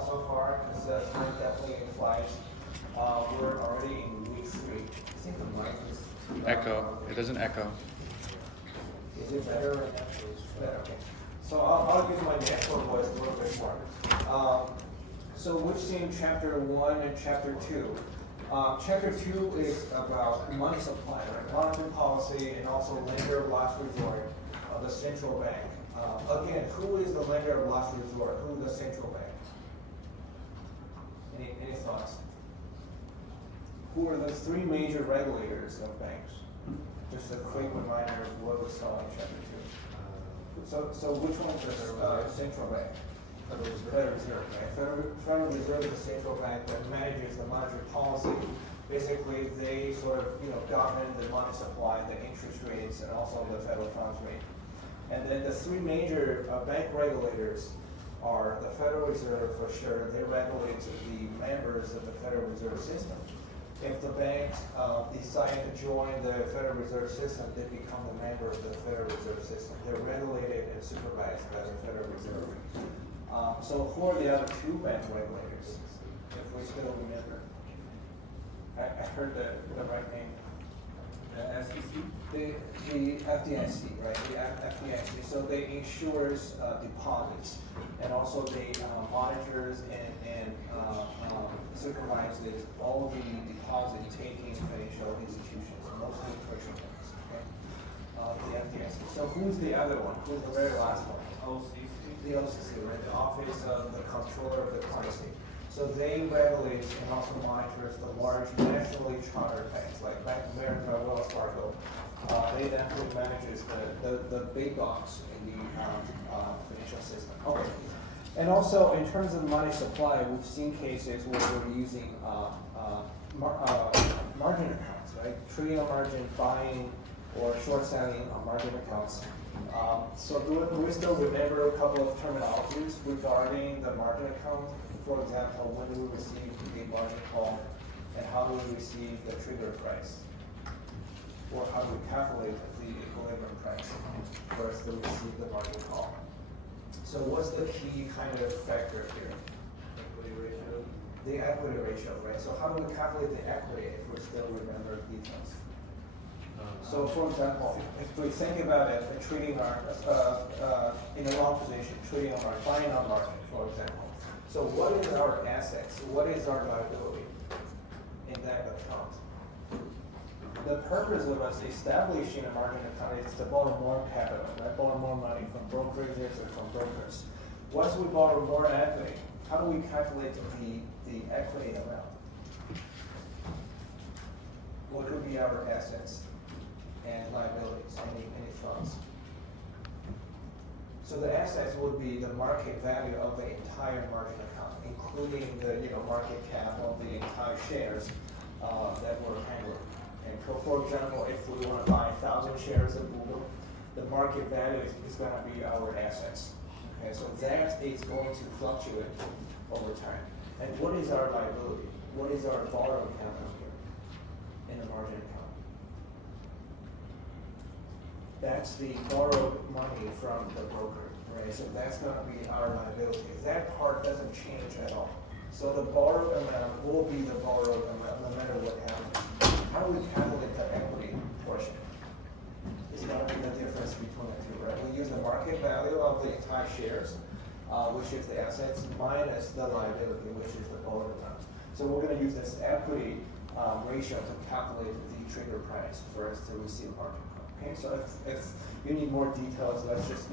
well so far, because time definitely flies. We're already in week 3. I think the mic is Echo. It doesn't echo. Is it better? Better, okay. So I'll use my network voice a little bit more. So we've seen chapter 1 and chapter 2. Chapter 2 is about money supply, right? Monetary policy, and also lender of last resort, the central bank. Again, who is the lender of last resort? Who is the central bank? Any thoughts? Who are the 3 major regulators of banks? Just a quick reminder of what we saw in chapter 2. So which one is the central bank? Federal Reserve, right? Federal Reserve is the central bank that manages the monetary policy. Basically, they sort of govern the money supply, the interest rates, and also the federal funds rate. And then the 3 major bank regulators are the Federal Reserve for sure. They regulate the members of the Federal Reserve System. If the banks decide to join the Federal Reserve System, they become a member of the Federal Reserve System. They're regulated and supervised by the Federal Reserve. So who are the other 2 bank regulators, if we still remember? I heard the right name. The SEC? The FDIC, right? The FDIC. So they insures deposits, and also they monitors and supervises all the deposit taking financial institutions, mostly commercial banks. Okay? The FDIC. So who's the other one? Who's the very last one? OCC? The OCC, right? The Office of the Comptroller of the Currency. So they regulate and also monitors the large nationally chartered banks like Bank of America, Wells Fargo. They definitely manages the big dogs in the financial system. Okay. And also in terms of money supply, we've seen cases where we're using margin accounts, right? Trading on margin, buying or short selling on margin accounts. So do we still remember a couple of terminologies regarding the margin account? For example, when do we receive a margin call, and how do we receive the trigger price? Or how do we calculate the equilibrium price for us to receive the margin call? So what's the key kind of factor here? Equity ratio? The equity ratio, right? So how do we calculate the equity if we still remember details? So for example, if we think about it, trading our, in a long position, trading on market, buying on market, for example. So what is our assets? What is our liability in that account? The purpose of us establishing a margin account is to borrow more capital, right? Borrow more money from brokerages or from brokers. Once we borrow more equity, how do we calculate the equity amount? What would be our assets and liabilities? Any thoughts? So the assets would be the market value of the entire margin account, including the market cap of the entire shares that we're handling. And for example, if we want to buy 1,000 shares of Google, the market value is going to be our assets. Okay, so that is going to fluctuate over time. And what is our liability? What is our borrowing capital here in the margin account? That's the borrowed money from the broker, right? So that's going to be our liability. That part doesn't change at all. So the borrowed amount will be the borrowed amount no matter what happens. How do we calculate the equity portion? It's going to be the difference between the 2, right? We use the market value of the entire shares, which is the assets, minus the liability, which is the borrowed amount. So we're going to use this equity ratio to calculate the trigger price for us to receive margin. Okay, so if you need more details, let's just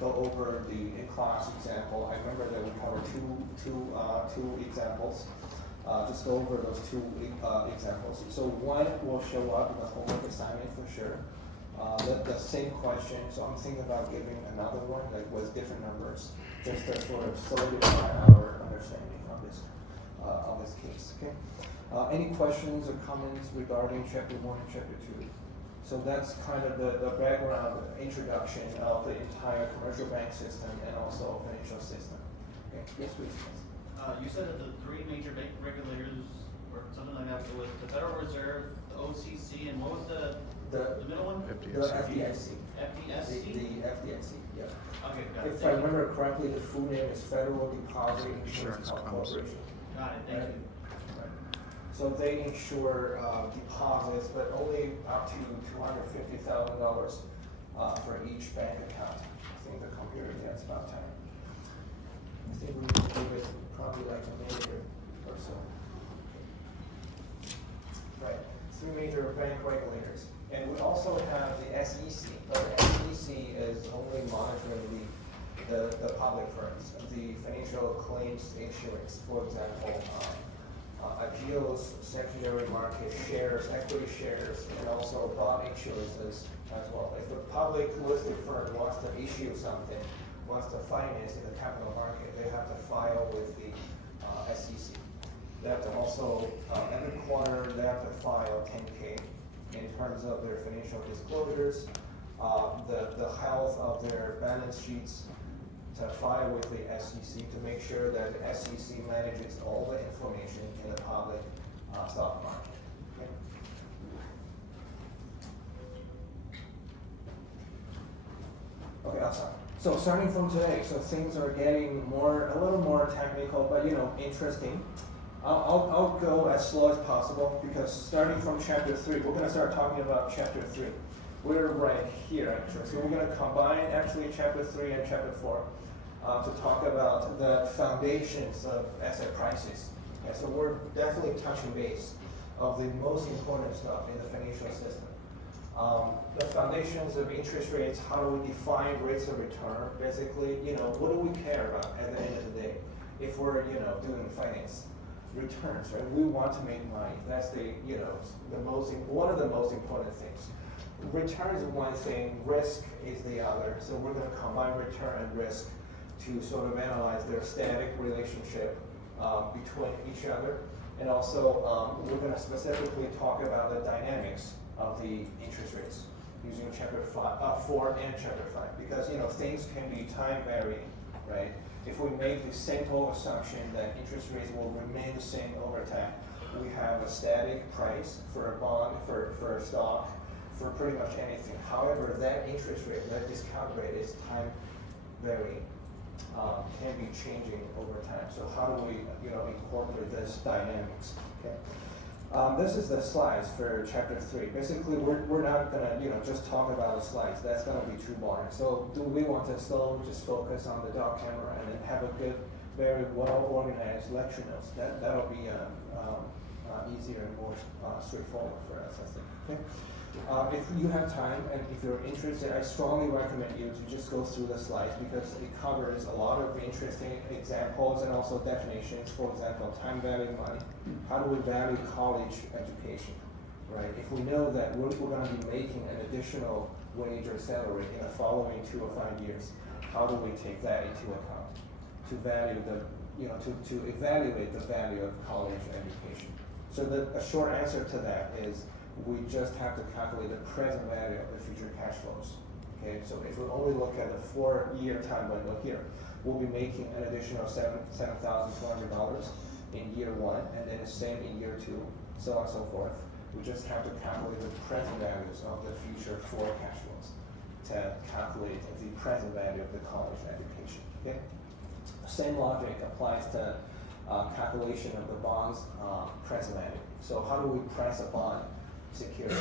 go over the in-class example. I remember that we covered two examples. Just go over those 2 examples. So one will show up in the homework assignment for sure. The same question. So I'm thinking about giving another one like with different numbers, just to sort of solidify our understanding of this case. Okay. Any questions or comments regarding chapter 1 and chapter 2? So that's kind of the background introduction of the entire commercial bank system and also financial system. Okay. Yes, please. You said that the 3 major bank regulators, or something like that, it was the Federal Reserve, the OCC, and what was the middle one? FDIC. The FDIC. FDIC? The FDIC, yeah. Okay, If I remember correctly, the full name is Federal Deposit Insurance Insurance Company. Corporation. Got it, thank you. Right. So they insure deposits, but only up to $250,000 for each bank account. I think the computer gets about time. I think we need to give it probably like a minute or so. Right, 3 major bank regulators. And we also have the SEC, but the SEC is only monitoring the public firms, the financial claims issuance, for example, appeals, secondary market shares, equity shares, and also bond issuances as well. If a public listed firm wants to issue something, wants to finance in the capital market, they have to file with the SEC. They have to also, every quarter, they have to file 10K in terms of their financial disclosures, the health of their balance sheets, to file with the SEC to make sure that the SEC manages all the information in the public stock market. Okay? Okay, I'm sorry. So starting from today, so things are getting a little more technical, but interesting. I'll go as slow as possible because starting from chapter 3, we're going to start talking about chapter 3. We're right here actually. So we're going to combine actually chapter 3 and chapter 4 to talk about the foundations of asset prices. Okay, so we're definitely touching base of the most important stuff in the financial system. The foundations of interest rates, how do we define rates of return? Basically, what do we care about at the end of the day? If we're, doing finance, returns, right? We want to make money. That's one of the most important things. Return is one thing, risk is the other. So we're going to combine return and risk to sort of analyze their static relationship between each other. And also, we're going to specifically talk about the dynamics of the interest rates using chapter 4 and chapter 5, because things can be time varying, right? If we make the simple assumption that interest rates will remain the same over time, we have a static price for a bond, for a stock, for pretty much anything. However, that interest rate, that discount rate is time varying, can be changing over time. So how do we incorporate this dynamics? Okay. This is the slides for chapter 3. Basically, we're not gonna just talk about the slides. That's gonna be too boring. So do we want to still just focus on the dog camera and then have a good, very well organized lecture notes? That'll be easier and more straightforward for us, I think. Okay. If you have time and if you're interested, I strongly recommend you to just go through the slides because it covers a lot of interesting examples and also definitions. For example, time value of money. How do we value college education, right? If we know that we're going to be making an additional wage or salary in the following 2 or 5 years, how do we take that into account to value to evaluate the value of college education? So a short answer to that is we just have to calculate the present value of the future cash flows. Okay, so if we only look at the 4-year time window here, we'll be making an additional $7,200 in year 1, and then the same in year 2, so on and so forth. We just have to calculate the present values of the future 4 cash flows to calculate the present value of the college education. Okay, same logic applies to calculation of the bond's present value. So how do we price a bond security?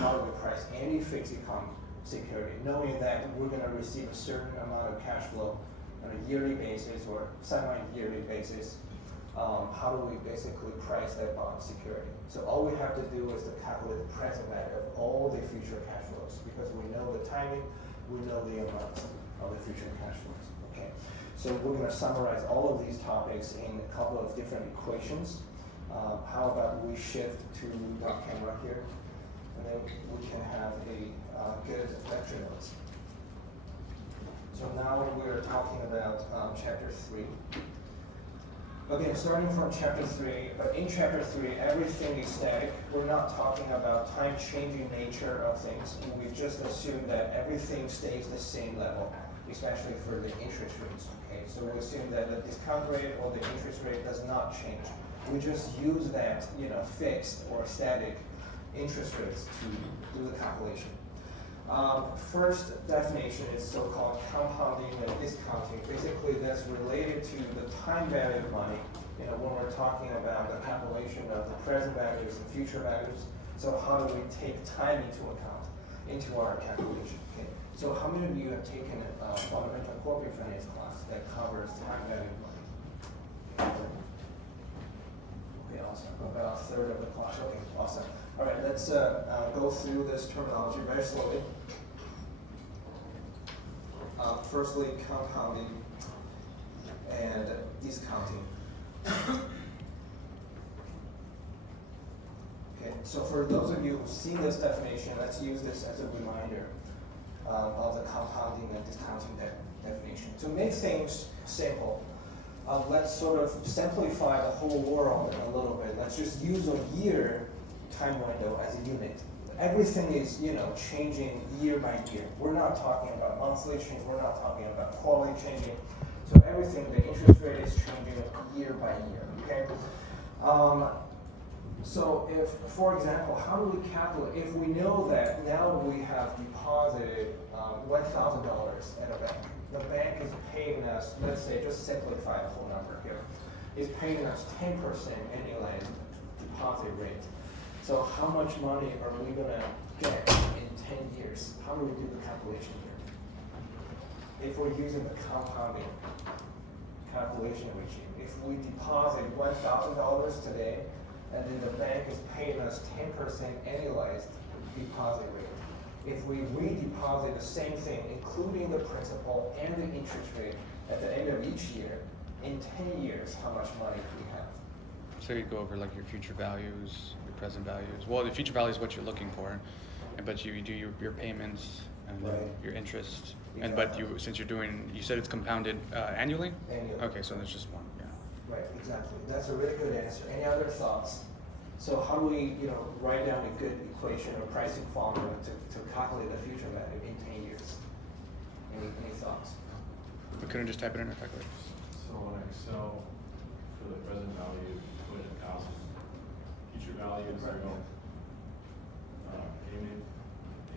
How do we price any fixed income security, knowing that we're going to receive a certain amount of cash flow on a yearly basis or semi-yearly basis? How do we basically price that bond security? So all we have to do is to calculate the present value of all the future cash flows because we know the timing, we know the amounts of the future cash flows. Okay, so we're going to summarize all of these topics in a couple of different equations. How about we shift to the camera here, and then we can have a good lecture notes. So now we're talking about chapter 3. Okay, starting from chapter 3, but in chapter 3, everything is static. We're not talking about time-changing nature of things. We just assume that everything stays the same level, especially for the interest rates. Okay, so we assume that the discount rate or the interest rate does not change. We just use that, fixed or static interest rates to do the calculation. First definition is so-called compounding and discounting. Basically, that's related to the time value of money. You know, when we're talking about the calculation of the present values and future values, so how do we take time into account into our calculation? Okay. So how many of you have taken a fundamental corporate finance class that covers time value of money? Okay, awesome. About a third of the class. Okay, awesome. All right, let's go through this terminology very slowly. Firstly, compounding and discounting. Okay, so for those of you who've seen this definition, let's use this as a reminder of the compounding and discounting definition. To make things simple, let's sort of simplify the whole world a little bit. Let's just use a year time window as a unit. Everything is, you know, changing year by year. We're not talking about monthly change. We're not talking about quarterly changing. So everything, the interest rate is changing year by year. Okay. So if, for example, how do we calculate if we know that now we have deposited $1,000 at a bank? The bank is paying us, let's say, just simplify the whole number here, is paying us 10% annualized deposit rate. So how much money are we gonna get in 10 years? How do we do the calculation here? If we're using the compounding calculation regime, if we deposit $1,000 today, and then the bank is paying us 10% annualized deposit rate. If we redeposit the same thing, including the principal and the interest rate at the end of each year, in 10 years, how much money do we have? So you go over like your future values, your present values. Well, the future value is what you're looking for, but you do your payments and then Right. your interest. And but you, since you're doing, you said it's compounded annually. Annually. Okay, so there's just one. Yeah. Right, exactly. That's a really good answer. Any other thoughts? So how do we, you know, write down a good equation or pricing formula to calculate the future value in 10 years? Any thoughts? We couldn't just type it in our calculator. So on Excel, for the present value, put 1,000. Future value is 0. Payment,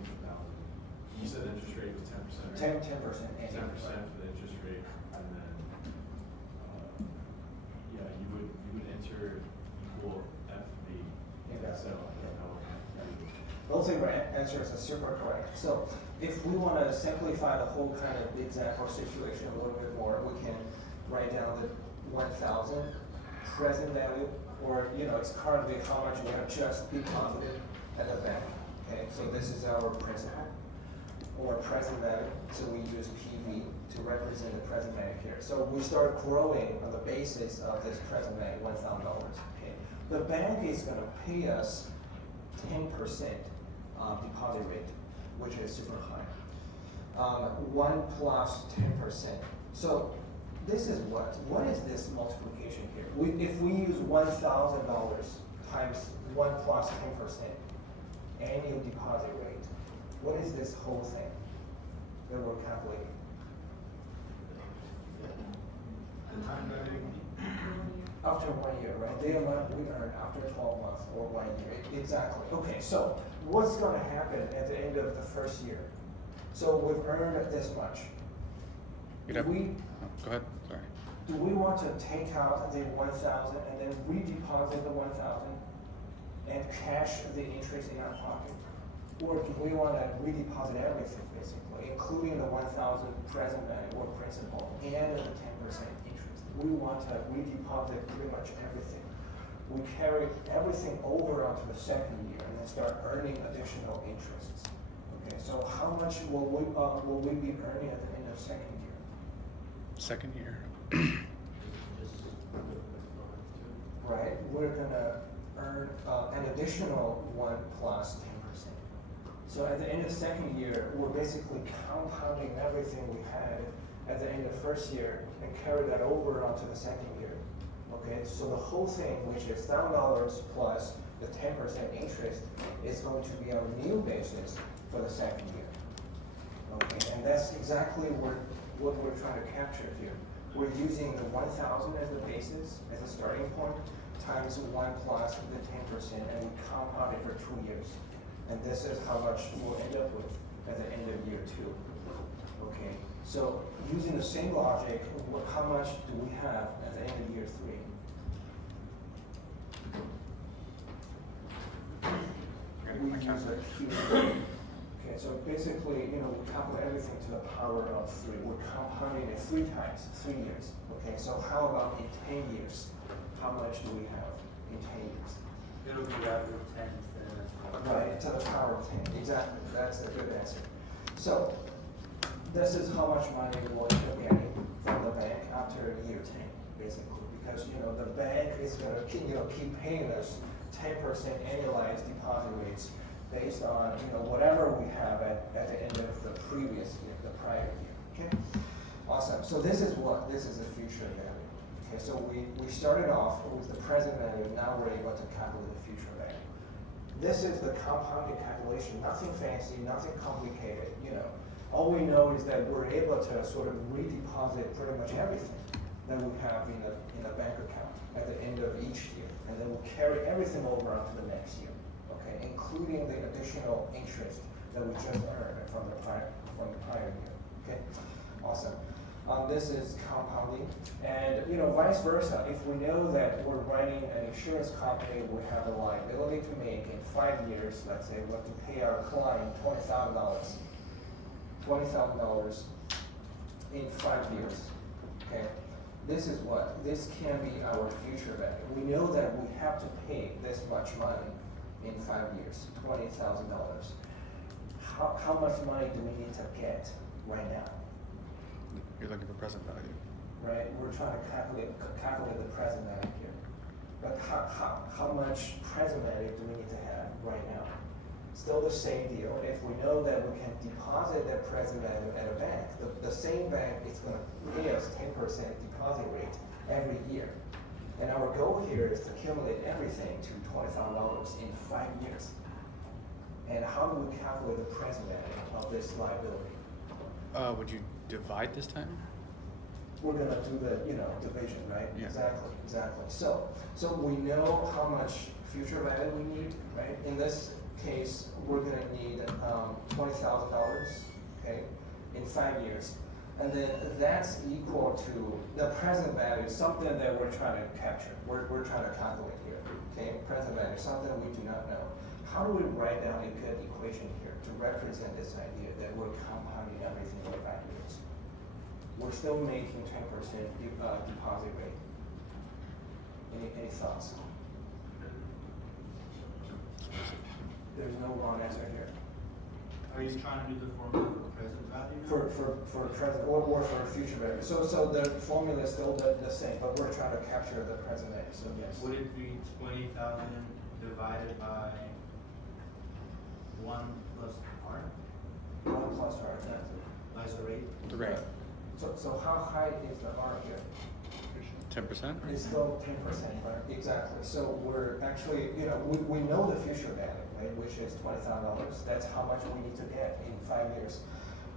1,000. You said the interest rate was 10%, right? 10% annually. 10% for the interest rate, and then, yeah, you would enter equal FV. Exactly. So, Both of your answers are super correct. So if we want to simplify the whole kind of example situation a little bit more, we can write down the 1,000 present value, or, you know, it's currently how much we have just deposited at the bank. Okay, so this is our principal or present value. So we use PV to represent the present value here. So we start growing on the basis of this present value, $1,000. Okay, the bank is going to pay us 10% deposit rate, which is super high. 1 plus 10%. So this is what? What is this multiplication here? If we use $1,000 times 1 plus 10% annual deposit rate, what is this whole thing that we're calculating? the time value. After 1 year, right? The amount we earn after 12 months or 1 year. Exactly. Okay, so what's going to happen at the end of the first year? So we've earned this much. You'd have, We go ahead. Sorry. Do we want to take out the 1,000 and then redeposit the 1,000 and cash the interest in our pocket? Or do we want to redeposit everything, basically, including the 1,000 present value or principal and the 10% interest? We want to redeposit pretty much everything. We carry everything over onto the second year and then start earning additional interests. Okay, so how much will we be earning at the end of second year? Second year. Right, we're gonna earn an additional 1 plus 10%. So at the end of second year, we're basically compounding everything we had at the end of first year and carry that over onto the second year. Okay, so the whole thing, which is $1,000 plus the 10% interest, is going to be our new basis for the second year. Okay, and that's exactly what we're trying to capture here. We're using the 1,000 as the basis, as a starting point, times 1 plus the 10%, and we compound it for 2 years. And this is how much we'll end up with at the end of year 2. Okay, so using the same logic, how much do we have at the end of year 3? We use a Q. Okay, so basically, we calculate everything to the power of 3. We're compounding it 3 times, 3 years. Okay, so how about in 10 years? How much do we have in 10 years? It'll be out of 10 instead of. Right, to the power of 10, exactly, that's a good answer. So, this is how much money we're getting from the bank after year 10, basically, because, the bank is gonna keep paying us 10% annualized deposit rates based on, whatever we have at the end of the previous year, the prior year, okay? Awesome, so this is the future value. Okay, so we started off with the present value, now we're able to calculate the future value. This is the compounded calculation, nothing fancy, nothing complicated, All we know is that we're able to sort of redeposit pretty much everything that we have in a bank account at the end of each year. And then we'll carry everything over onto the next year, okay, including the additional interest that we just earned from the prior year, okay? Awesome. This is compounding, and vice versa. If we know that we're running an insurance company, we have a liability to make in 5 years. Let's say we have to pay our client $20,000 in 5 years. Okay, this is what this can be our future value. We know that we have to pay this much money in 5 years, $20,000. How much money do we need to get right now? You're looking for present value. Right, we're trying to calculate the present value here. But how much present value do we need to have right now? Still the same deal. If we know that we can deposit that present value at a bank, the same bank is going to pay us 10% deposit rate every year. And our goal here is to accumulate everything to $20,000 in 5 years. And how do we calculate the present value of this liability? Would you divide this time? We're gonna do the, division, right? Yeah. Exactly. So we know how much future value we need, right? In this case, we're gonna need $20,000, okay, in 5 years. And then that's equal to the present value, something that we're trying to capture. We're trying to calculate here, okay? Present value, something we do not know. How do we write down a good equation here to represent this idea that we're compounding everything over 5 years? We're still making 10% deposit rate. Any thoughts? There's no wrong answer here. Are you trying to do the formula for present value now? For present or for future value. So the formula is still the same, but we're trying to capture the present value. So yes. Would it be 20,000 divided by 1 plus R? 1 plus R, yeah. As a rate? The rate. So how high is the R here? 10%? It's still 10%, right? Exactly. So we're actually, we know the future value, right, which is $20,000. That's how much we need to get in 5 years.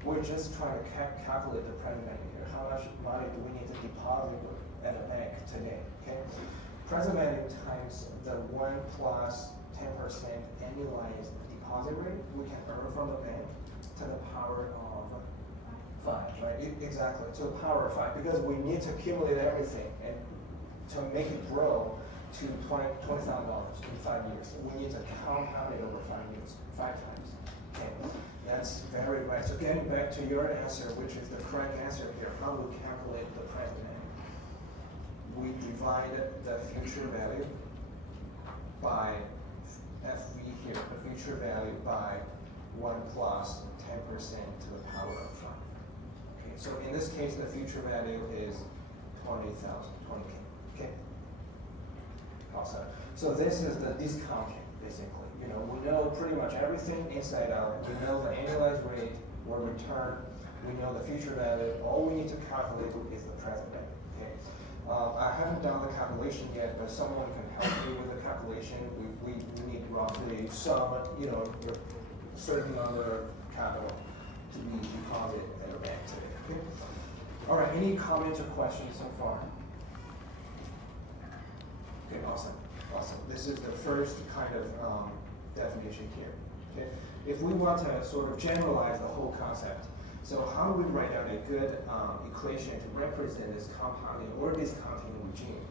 We're just trying to calculate the present value here. How much money do we need to deposit at a bank today? Okay. Present value times the 1 plus 10% annualized deposit rate we can earn from the bank to the power of 5, right? Exactly, to the power of 5, because we need to accumulate everything and to make it grow to $20,000 in 5 years. We need to compound it over 5 years, 5 times. Okay, that's very right. So getting back to your answer, which is the correct answer here, how do we calculate the present value? We divide the future value by FV here, the future value by 1 plus 10% to the power of 5. Okay, so in this case, the future value is 20,000, 20K. Okay. Awesome. So this is the discounting, basically. We know pretty much everything inside out. We know the annualized rate or return. We know the future value. All we need to calculate is the present value. Okay. I haven't done the calculation yet, but someone can help me with the calculation. We need roughly some, certain number of capital to be deposited at a bank today. Okay. All right. Any comments or questions so far? Okay. Awesome. Awesome. This is the first kind of definition here. Okay? If we want to sort of generalize the whole concept, so how do we write out a good equation to represent this compounding or discounting regime?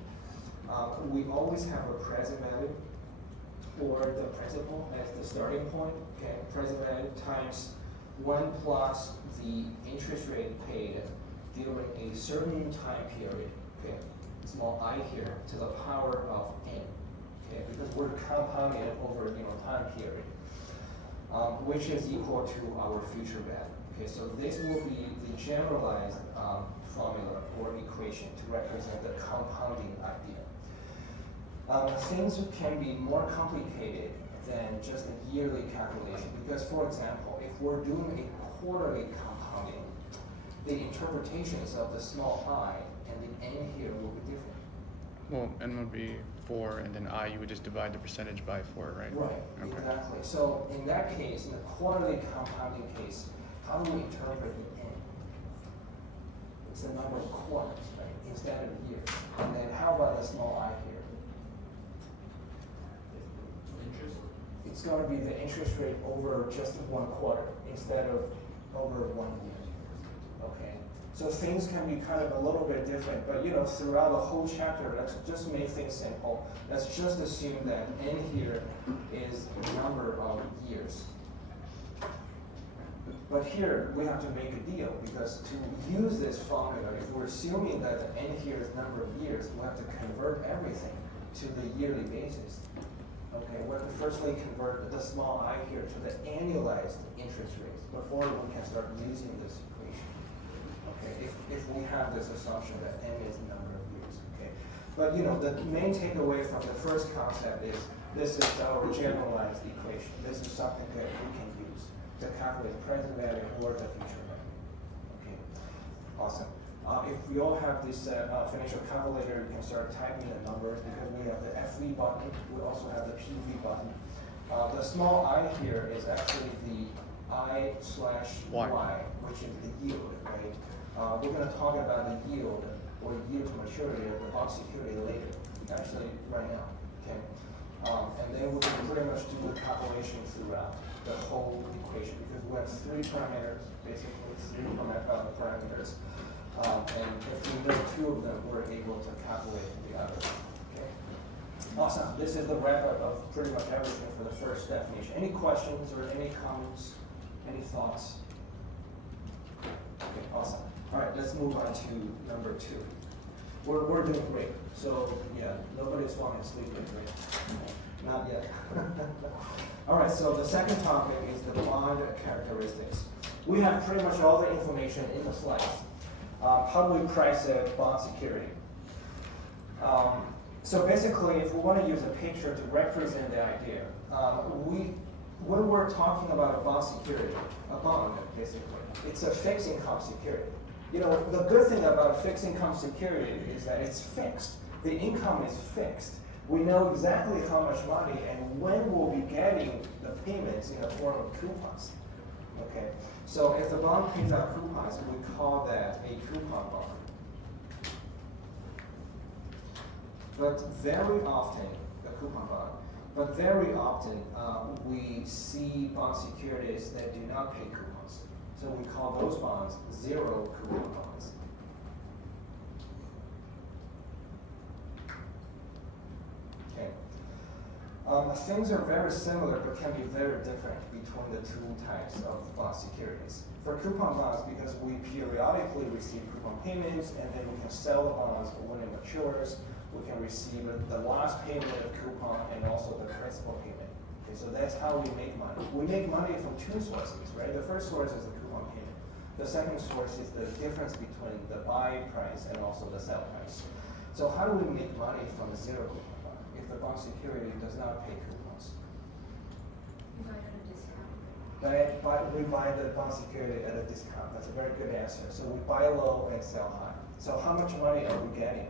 We always have a present value or the principal as the starting point, okay? Present value times 1 plus the interest rate paid during a certain time period, okay? Small I here to the power of n, okay? Because we're compounding it over, time period, which is equal to our future value. Okay, so this will be the generalized formula or equation to represent the compounding idea. Things can be more complicated than just a yearly calculation because, for example, if we're doing a quarterly compounding, the interpretations of the small I and the n here will be different. Well, n would be 4, and then I, you would just divide the percentage by 4, right? Right, Okay. exactly. So in that case, in the quarterly compounding case, how do we interpret the n? It's the number of quarters, right, instead of years. And then how about the small I here? Interest? It's going to be the interest rate over just 1 quarter instead of over 1 year. Okay, so things can be kind of a little bit different, but throughout the whole chapter, let's just make things simple. Let's just assume that n here is the number of years. But here we have to make a deal because to use this formula, if we're assuming that the n here is number of years, we have to convert everything to the yearly basis. Okay, we have to firstly convert the small I here to the annualized interest rates before we can start using this equation. Okay, if we have this assumption that n is the number of years. Okay, but the main takeaway from the first concept is this is our generalized equation. This is something that we can use to calculate present value or the future value. Okay, awesome. If we all have this financial calculator, you can start typing the numbers because we have the FV button. We also have the PV button. The small I here is actually the I/Y, which is the yield, right? We're going to talk about the yield or yield to maturity of the bond security later, actually right now. Okay, and then we can pretty much do the calculation throughout the whole equation because we have 3 parameters, basically 3 parameters. And if we know 2 of them, we're able to calculate the others. Okay. Awesome. This is the wrap up of pretty much everything for the first definition. Any questions or any comments? Any thoughts? Okay, awesome. All right, let's move on to number 2. We're doing great. So yeah, nobody's falling asleep yet, right? Not yet. All right, so the second topic is the bond characteristics. We have pretty much all the information in the slides. How do we price a bond security? So basically, if we want to use a picture to represent the idea, when we're talking about a bond security, a bond basically, it's a fixed income security. The good thing about a fixed income security is that it's fixed. The income is fixed. We know exactly how much money and when we'll be getting the payments in the form of coupons. Okay, so if the bond pays out coupons, we call that a coupon bond. But very often, we see bond securities that do not pay coupons. So we call those bonds zero coupon bonds. Okay. Things are very similar but can be very different between the 2 types of bond securities. For coupon bonds, because we periodically receive coupon payments and then we can sell the bonds when it matures, we can receive the last payment of coupon and also the principal payment. Okay, so that's how we make money. We make money from 2 sources, right? The first source is the coupon payment. The second source is the difference between the buy price and also the sell price. So how do we make money from a zero coupon bond if the bond security does not pay coupons? You buy at a discount. We buy the bond security at a discount. That's a very good answer. So we buy low and sell high. So how much money are we getting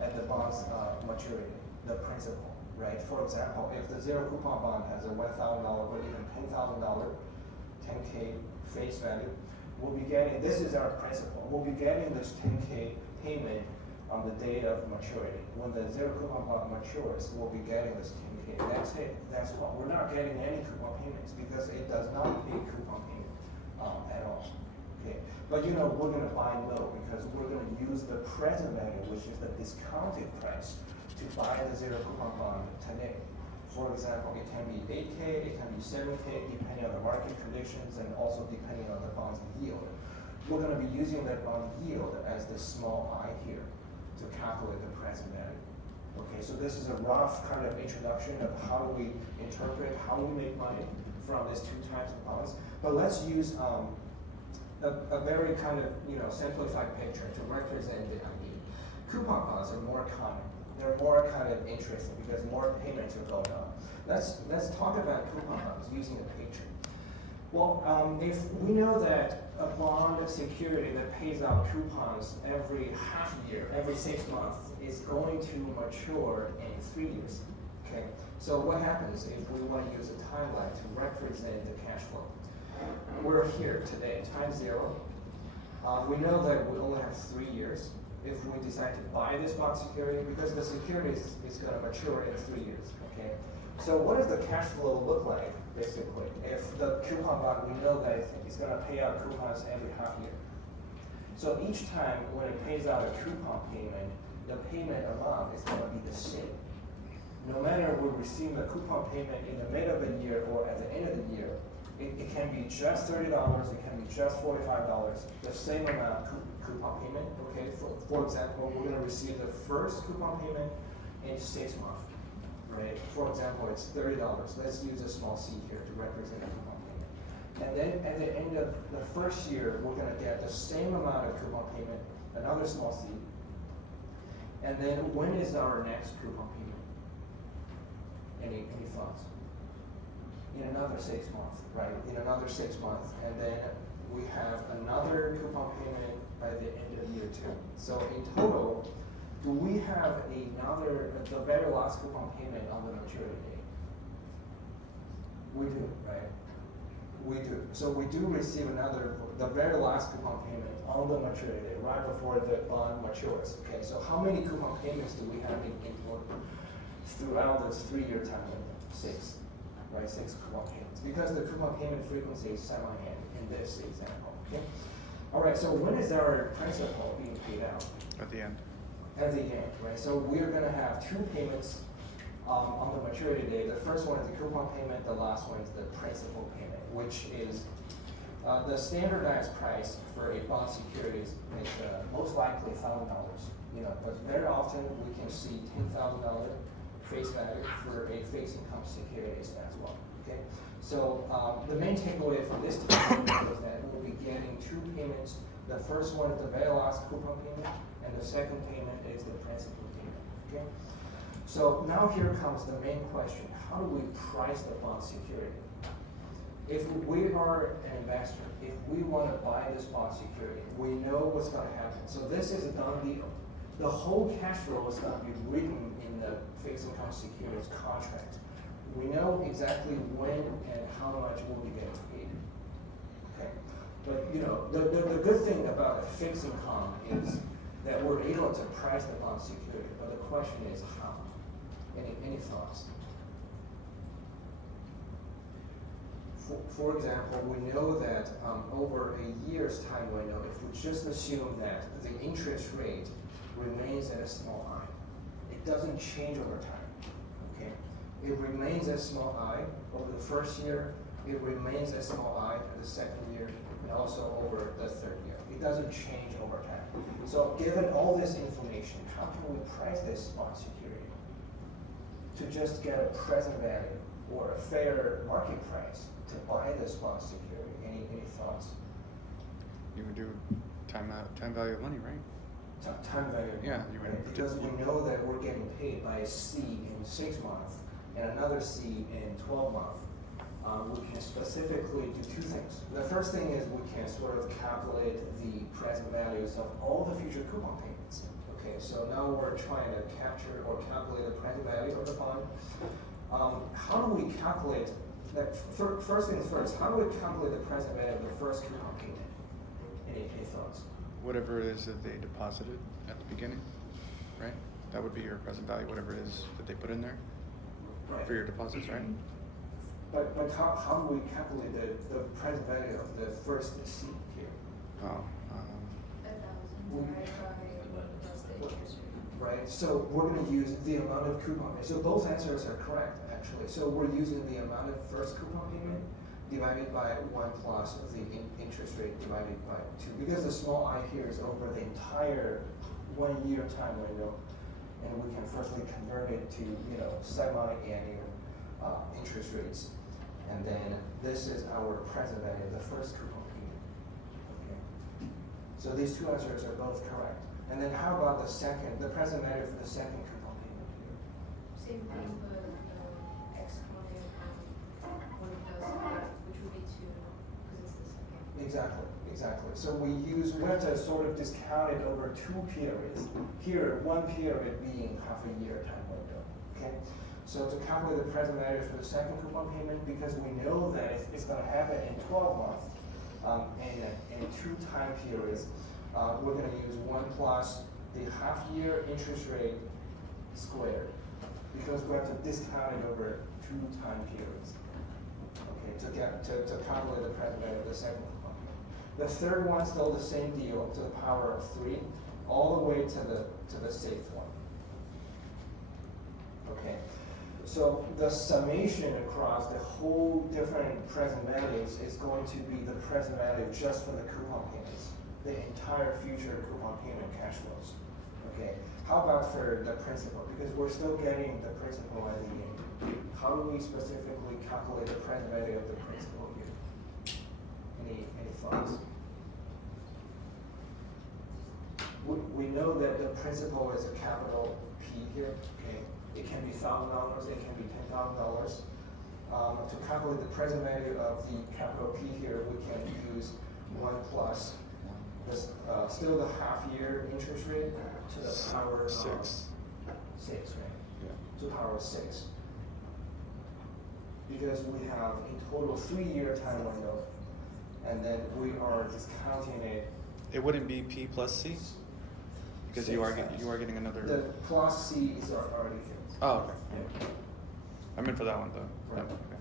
at the bond's maturity? The principal, right? For example, if the zero coupon bond has a $1,000 or even $10,000, 10K face value, we'll be getting, this is our principal, we'll be getting this 10K payment on the date of maturity. When the zero coupon bond matures, we'll be getting this 10K. That's it. That's what we're not getting any coupon payments because it does not pay coupon payment at all. Okay, but we're gonna buy low because we're gonna use the present value, which is the discounted price, to buy the zero coupon bond today. For example, it can be 8K, it can be 7K, depending on the market conditions and also depending on the bond's yield. We're gonna be using that bond yield as the small I here to calculate the present value. Okay, so this is a rough kind of introduction of how we interpret, how we make money from these two types of bonds. But let's use a very kind of simplified picture to represent the idea. Coupon bonds are more common. They're more kind of interesting because more payments are going on. Let's talk about coupon bonds using a picture. Well, if we know that a bond security that pays out coupons every half year, every 6 months, is going to mature in 3 years. Okay, so what happens if we want to use a timeline to represent the cash flow? We're here today, time zero. We know that we only have 3 years. If we decide to buy this bond security, because the security is going to mature in 3 years. Okay, so what does the cash flow look like? Basically, if the coupon bond, we know that it's going to pay out coupons every half year. So each time when it pays out a coupon payment, the payment amount is going to be the same. No matter we receive the coupon payment in the middle of the year or at the end of the year, it can be just $30, it can be just $45, the same amount coupon payment. Okay, for example, we're going to receive the first coupon payment in 6 months. Right? For example, it's $30. Let's use a small c here to represent the coupon payment. And then at the end of the first year, we're going to get the same amount of coupon payment, another small c. And then when is our next coupon payment? Any thoughts? In another 6 months, right? In another 6 months, and then we have another coupon payment by the end of year 2. So in total, do we have the very last coupon payment on the maturity date? We do, right? We do. So we do receive the very last coupon payment on the maturity date, right before the bond matures. Okay, so how many coupon payments do we have in total throughout this 3-year time window? 6, right? 6 coupon payments. Because the coupon payment frequency is semi-annual in this example, okay? All right, so when is our principal being paid out? At the end. At the end, right? So we're gonna have 2 payments on the maturity date. The first one is the coupon payment, the last one is the principal payment, which is the standardized price for a bond security is most likely $1,000. But very often we can see $10,000 face value for a fixed income securities as well. Okay, so the main takeaway from this payment is that we'll be getting 2 payments. The first one is the very last coupon payment, and the second payment is the principal payment. Okay, so now here comes the main question: how do we price the bond security? If we are an investor, if we want to buy this bond security, we know what's going to happen. So this is a done deal. The whole cash flow is going to be written in the fixed income securities contract. We know exactly when and how much we'll be getting paid. Okay, but the good thing about a fixed income is that we're able to price the bond security. But the question is how. Any thoughts? For example, we know that over a year's time window, if we just assume that the interest rate remains at a small I, it doesn't change over time. Okay, it remains at small I over the first year. It remains at small I in the second year, and also over the third year. It doesn't change over time. So, given all this information, how can we price this bond security to just get a present value or a fair market price to buy this bond security? Any thoughts? You would do time value of money, right? Time value. Yeah, you would. Right? Because we know that we're getting paid by a C in 6 months and another C in 12 months. We can specifically do 2 things. The first thing is we can sort of calculate the present values of all the future coupon payments. Okay, so now we're trying to capture or calculate the present value of the bond. How do we calculate that? First things first, how do we calculate the present value of the first coupon payment? Any thoughts? Whatever it is that they deposited at the beginning. right? That would be your present value, whatever it is that they put in there Right. for your deposits, right? But how do we calculate the present value of the first seat here? Oh, 1,000 divided by plus the interest rate. Right, so we're gonna use the amount of coupon payment. So both answers are correct, actually. So we're using the amount of first coupon payment divided by 1 plus the interest rate divided by 2. Because the small I here is over the entire 1 year time window. And we can firstly convert it to, semi-annual interest rates. And then this is our present value, the first coupon payment. Okay. So these two answers are both correct. And then how about the present value for the second coupon payment here? Same thing, but excluding 1,000, which would be 2, because it's the second. Exactly. So we have to sort of discount it over 2 periods. Here, 1 period being half a year time window. Okay. So to calculate the present value for the second coupon payment, because we know that it's going to happen in 12 months, in 2 time periods, we're going to use 1 plus the half year interest rate squared, because we have to discount it over 2 time periods. Okay, to calculate the present value of the second coupon payment. The third one still the same deal to the power of 3, all the way to the 6th one. Okay. So the summation across the whole different present values is going to be the present value just for the coupon payments, the entire future coupon payment cash flows. Okay. How about for the principal? Because we're still getting the principal at the end. How do we specifically calculate the present value of the principal here? Any thoughts? We know that the principal is a capital P here. Okay. It can be $1,000, it can be $10,000. To calculate the present value of the capital P here, we can use 1 plus this, still the half year interest rate to the power of 6. 6, right? Yeah. To the power of 6. Because we have in total 3-year time window, and then we are discounting it. It wouldn't be P plus C? Because you are getting another. The plus C is already here. Oh, okay. Yeah. I meant for that one though. Right. Okay.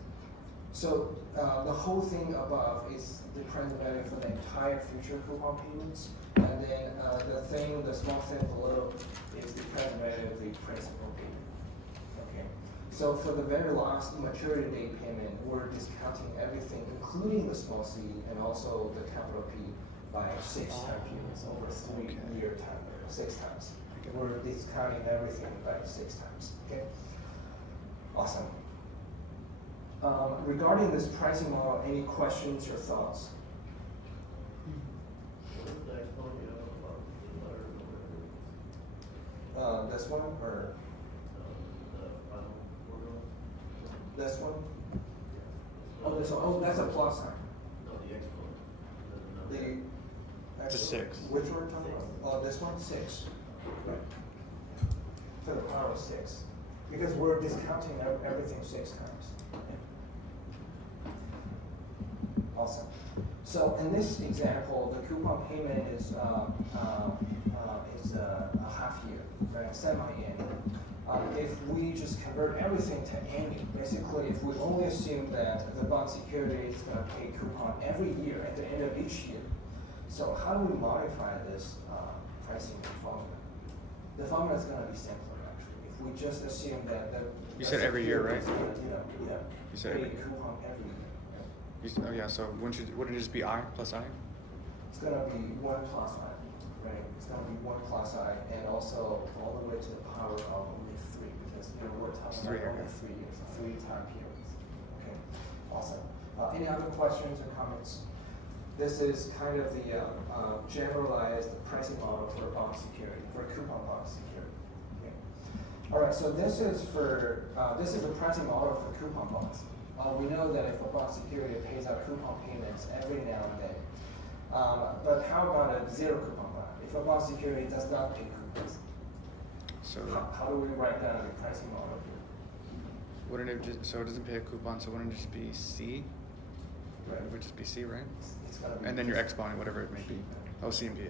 So the whole thing above is the present value for the entire future coupon payments, and then the small thing below is the present value of the principal payment. Okay. So for the very last maturity date payment, we're discounting everything, including the small c and also the capital P, by 6 time periods over 3-year time window, 6 times. We're discounting everything by 6 times. Okay. Awesome. Regarding this pricing model, any questions or thoughts? This one or this one? Oh, this one. Oh, that's a plus sign. The It's a 6. Which one are you talking about? Oh, this one, 6. Right. To the power of 6, because we're discounting everything 6 times. Awesome. So in this example, the coupon payment is a half year, right? Semi-annual. If we just convert everything to annual, basically, if we only assume that the bond security is going to pay coupon every year at the end of each year, so how do we modify this pricing formula? The formula is going to be simpler, actually. If we just assume that the You said every year, right? You said every pay year. coupon every year. Oh yeah, so wouldn't it just be I plus I? It's going to be 1 plus I, right? It's going to be 1 plus I, and also all the way to the power of only 3, because we're talking It's 3, about only okay. 3 years, 3 time periods. Okay, awesome. Any other questions or comments? This is kind of the generalized pricing model for bond security, for coupon bond security. Okay. All right, so this is the pricing model for coupon bonds. We know that if a bond security pays out coupon payments every now and then, but how about a zero coupon bond? If a bond security does not pay coupons, So how do we write down the pricing model here? wouldn't it just, so it doesn't pay a coupon, so wouldn't it just be C? Right. It would just be C, right? It's gonna be And then you're just- exponent, whatever it may be. Oh, C and P, yeah.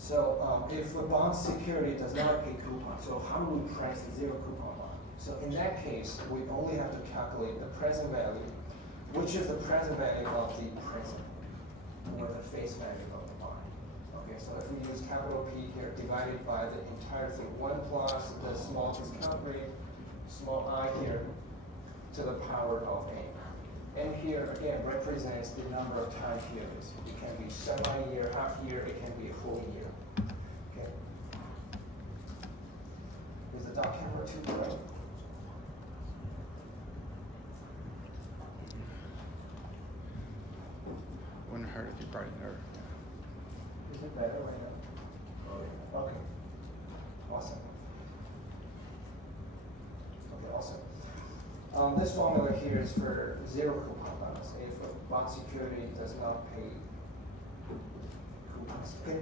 So if a bond security does not pay coupon, so how do we price a zero coupon bond? So in that case, we only have to calculate the present value, which is the present value of the principal, or the face value of the bond. Okay, so if we use capital P here divided by the entire thing, 1 plus the small discount rate, small I here, to the power of n. And here again represents the number of time periods. It can be semi-year, half year, it can be a whole year. Okay. Is the doc camera too bright? Wouldn't hurt if you brighten it or. Is it better right now? Okay. Awesome. Okay, awesome. This formula here is for zero coupon bonds. If a bond security does not pay coupons. Okay.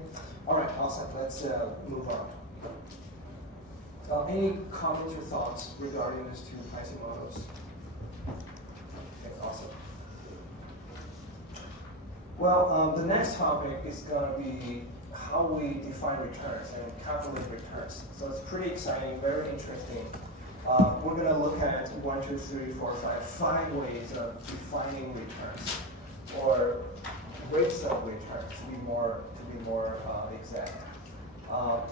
All right, awesome. Let's move on. Any comments or thoughts regarding these two pricing models? Okay, awesome. Well, the next topic is going to be how we define returns and calculate returns. So it's pretty exciting, very interesting. We're going to look at 1, 2, 3, 4, 5 ways of defining returns, or rates of returns to be more exact.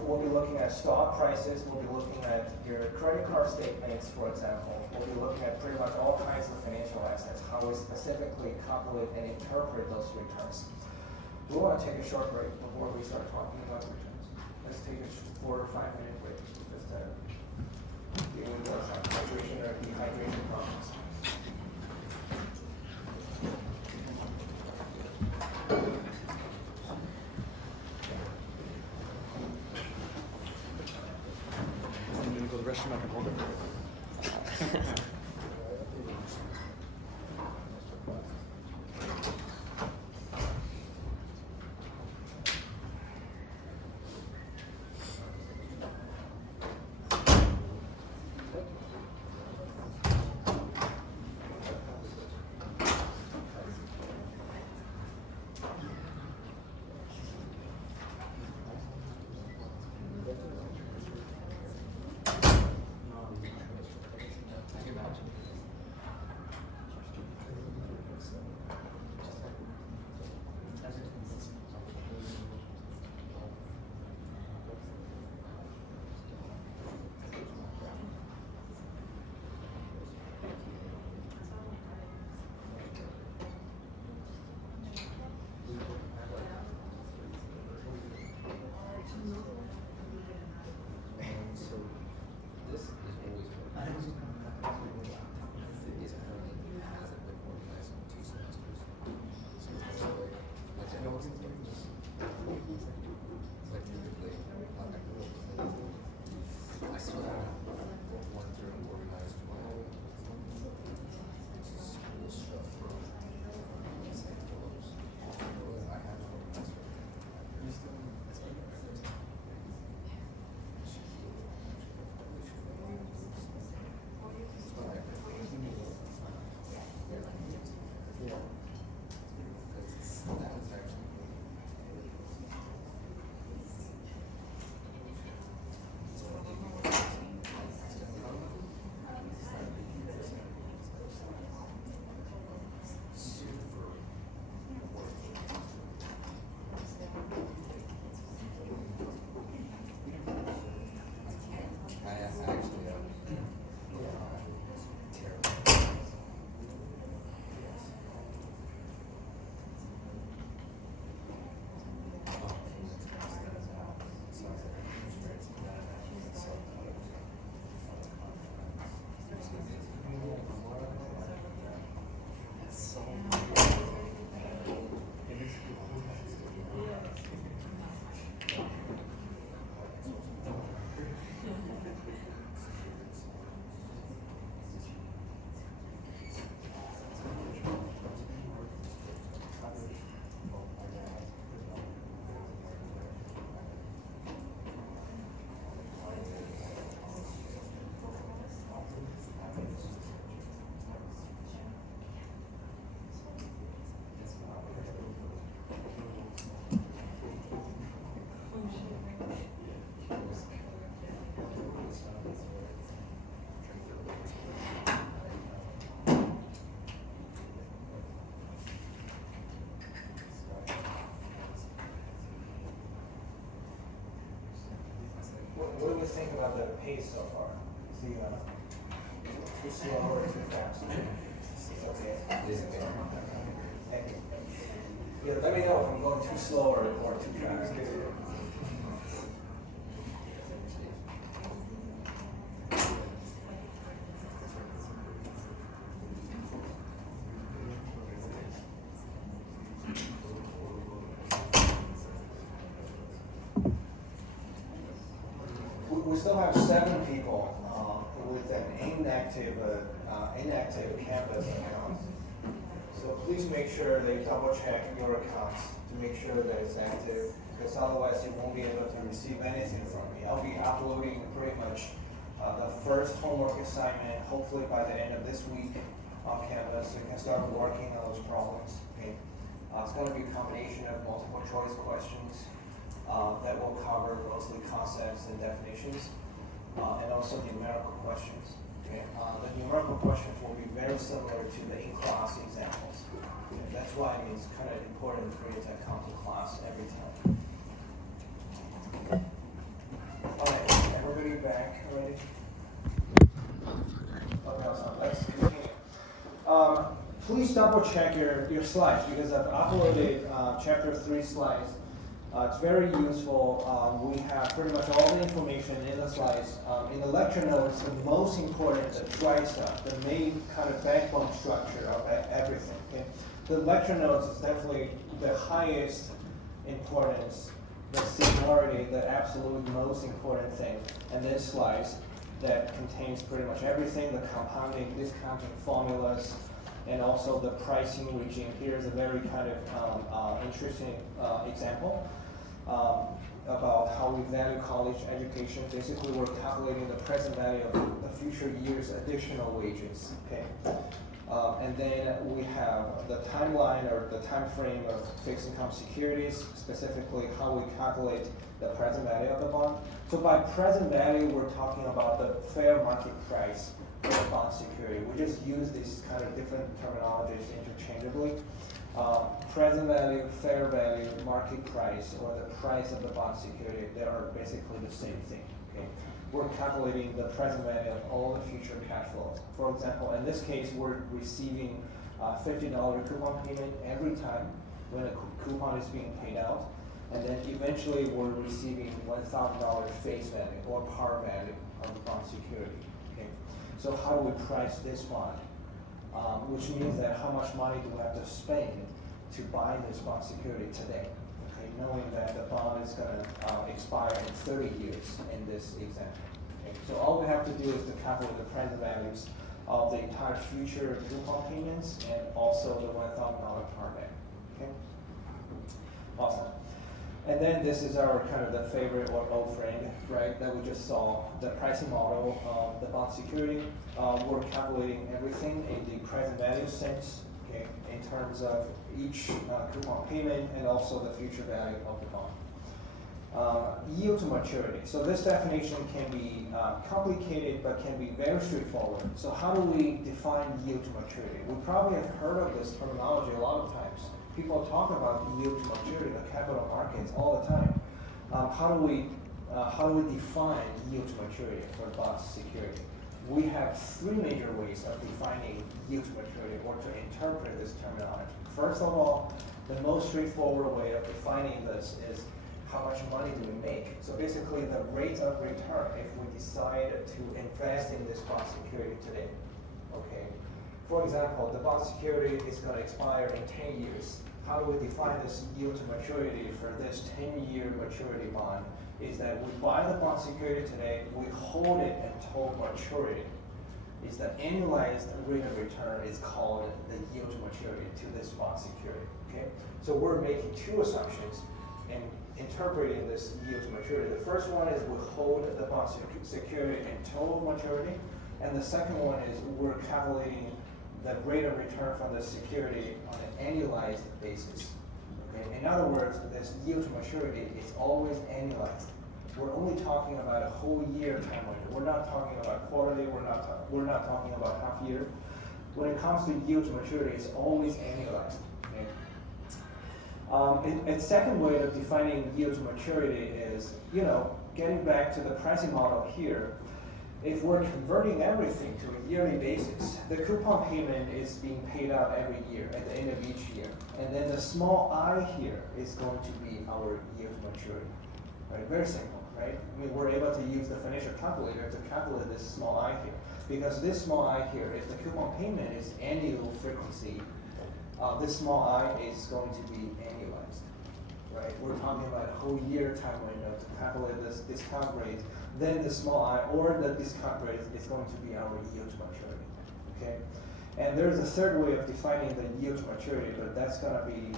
We'll be looking at stock prices. We'll be looking at your credit card statements, for example. We'll be looking at pretty much all kinds of financial assets, how we specifically calculate and interpret those returns. We want to take a short break before we start talking about returns. Let's take a 4 or 5 minute break, just to deal with those hydration or dehydration problems. I'm gonna go to the restroom. I can hold it. just think about the pace so far. See, too slow or too fast. It's okay. Thank you. Yeah, let me know if I'm going too slow or too fast. We still have 7 people with an inactive Canvas account. So please make sure that you double check your accounts to make sure that it's active, because otherwise you won't be able to receive anything from me. I'll be uploading pretty much the first homework assignment, hopefully by the end of this week on Canvas, so you can start working on those problems. Okay? It's going to be a combination of multiple choice questions that will cover mostly concepts and definitions, and also numerical questions. Okay? The numerical questions will be very similar to the in-class examples. Okay? That's why it's kind of important for you to come to class every time. All right, everybody back already? Okay, awesome. Let's continue. Please double check your slides, because I've uploaded chapter 3 slides. It's very useful. We have pretty much all the information in the slides. In the lecture notes, the most important, the dry stuff, the main kind of backbone structure of everything. Okay? The lecture notes is definitely the highest importance, the seniority, the absolute most important thing. And then slides that contains pretty much everything, the compounding, discounting formulas, and also the pricing regime. Here's a very kind of interesting example about how we value college education. Basically, we're calculating the present value of the future year's additional wages. Okay, and then we have the timeline or the time frame of fixed income securities, specifically how we calculate the present value of the bond. So by present value, we're talking about the fair market price for the bond security. We just use these kind of different terminologies interchangeably. Present value, fair value, market price, or the price of the bond security, they are basically the same thing. Okay? We're calculating the present value of all the future cash flows. For example, in this case, we're receiving $50 coupon payment every time when a coupon is being paid out, and then eventually we're receiving $1,000 face value or par value of the bond security. Okay? So how do we price this bond? Which means that how much money do we have to spend to buy this bond security today? Okay, knowing that the bond is going to expire in 30 years in this example. Okay, so all we have to do is to calculate the present values of the entire future coupon payments and also the $1,000 par value. Okay, awesome. And then this is our kind of the favorite or old friend, right, that we just saw, the pricing model of the bond security. We're calculating everything in the present value sense, okay, in terms of each coupon payment and also the future value of the bond. Yield to maturity. So this definition can be complicated, but can be very straightforward. So how do we define yield to maturity? We probably have heard of this terminology a lot of times. People talk about yield to maturity in the capital markets all the time. How do we define yield to maturity for bond security? We have 3 major ways of defining yield to maturity or to interpret this terminology. First of all, the most straightforward way of defining this is how much money do we make? So basically the rate of return if we decide to invest in this bond security today. Okay. For example, the bond security is going to expire in 10 years. How do we define this yield to maturity for this 10-year maturity bond? Is that we buy the bond security today, we hold it until maturity. Is the annualized rate of return is called the yield to maturity to this bond security. Okay, so we're making 2 assumptions in interpreting this yield to maturity. The first one is we hold the bond security until maturity, and the second one is we're calculating the rate of return from the security on an annualized basis. Okay? In other words, this yield to maturity is always annualized. We're only talking about a whole year time window. We're not talking about quarterly. We're not talking about half year. When it comes to yield to maturity, it's always annualized. Okay? A second way of defining yield to maturity is, getting back to the pricing model here. If we're converting everything to a yearly basis, the coupon payment is being paid out every year at the end of each year. And then the small I here is going to be our yield to maturity. Right? Very simple, right? I mean, we're able to use the financial calculator to calculate this small I here. Because this small I here, if the coupon payment is annual frequency, this small I is going to be annualized, right? We're talking about a whole year time window to calculate this discount rate. Then the small I or the discount rate is going to be our yield to maturity, okay? And there's a third way of defining the yield to maturity, but that's going to be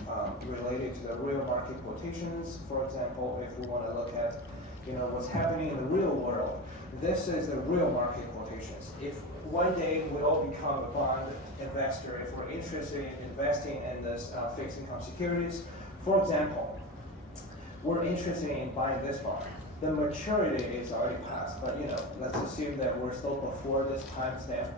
related to the real market quotations. For example, if we want to look at, what's happening in the real world, this is the real market quotations. If one day we all become a bond investor, if we're interested in investing in this fixed income securities, for example, we're interested in buying this bond. The maturity is already passed, but let's assume that we're still before this time stamp.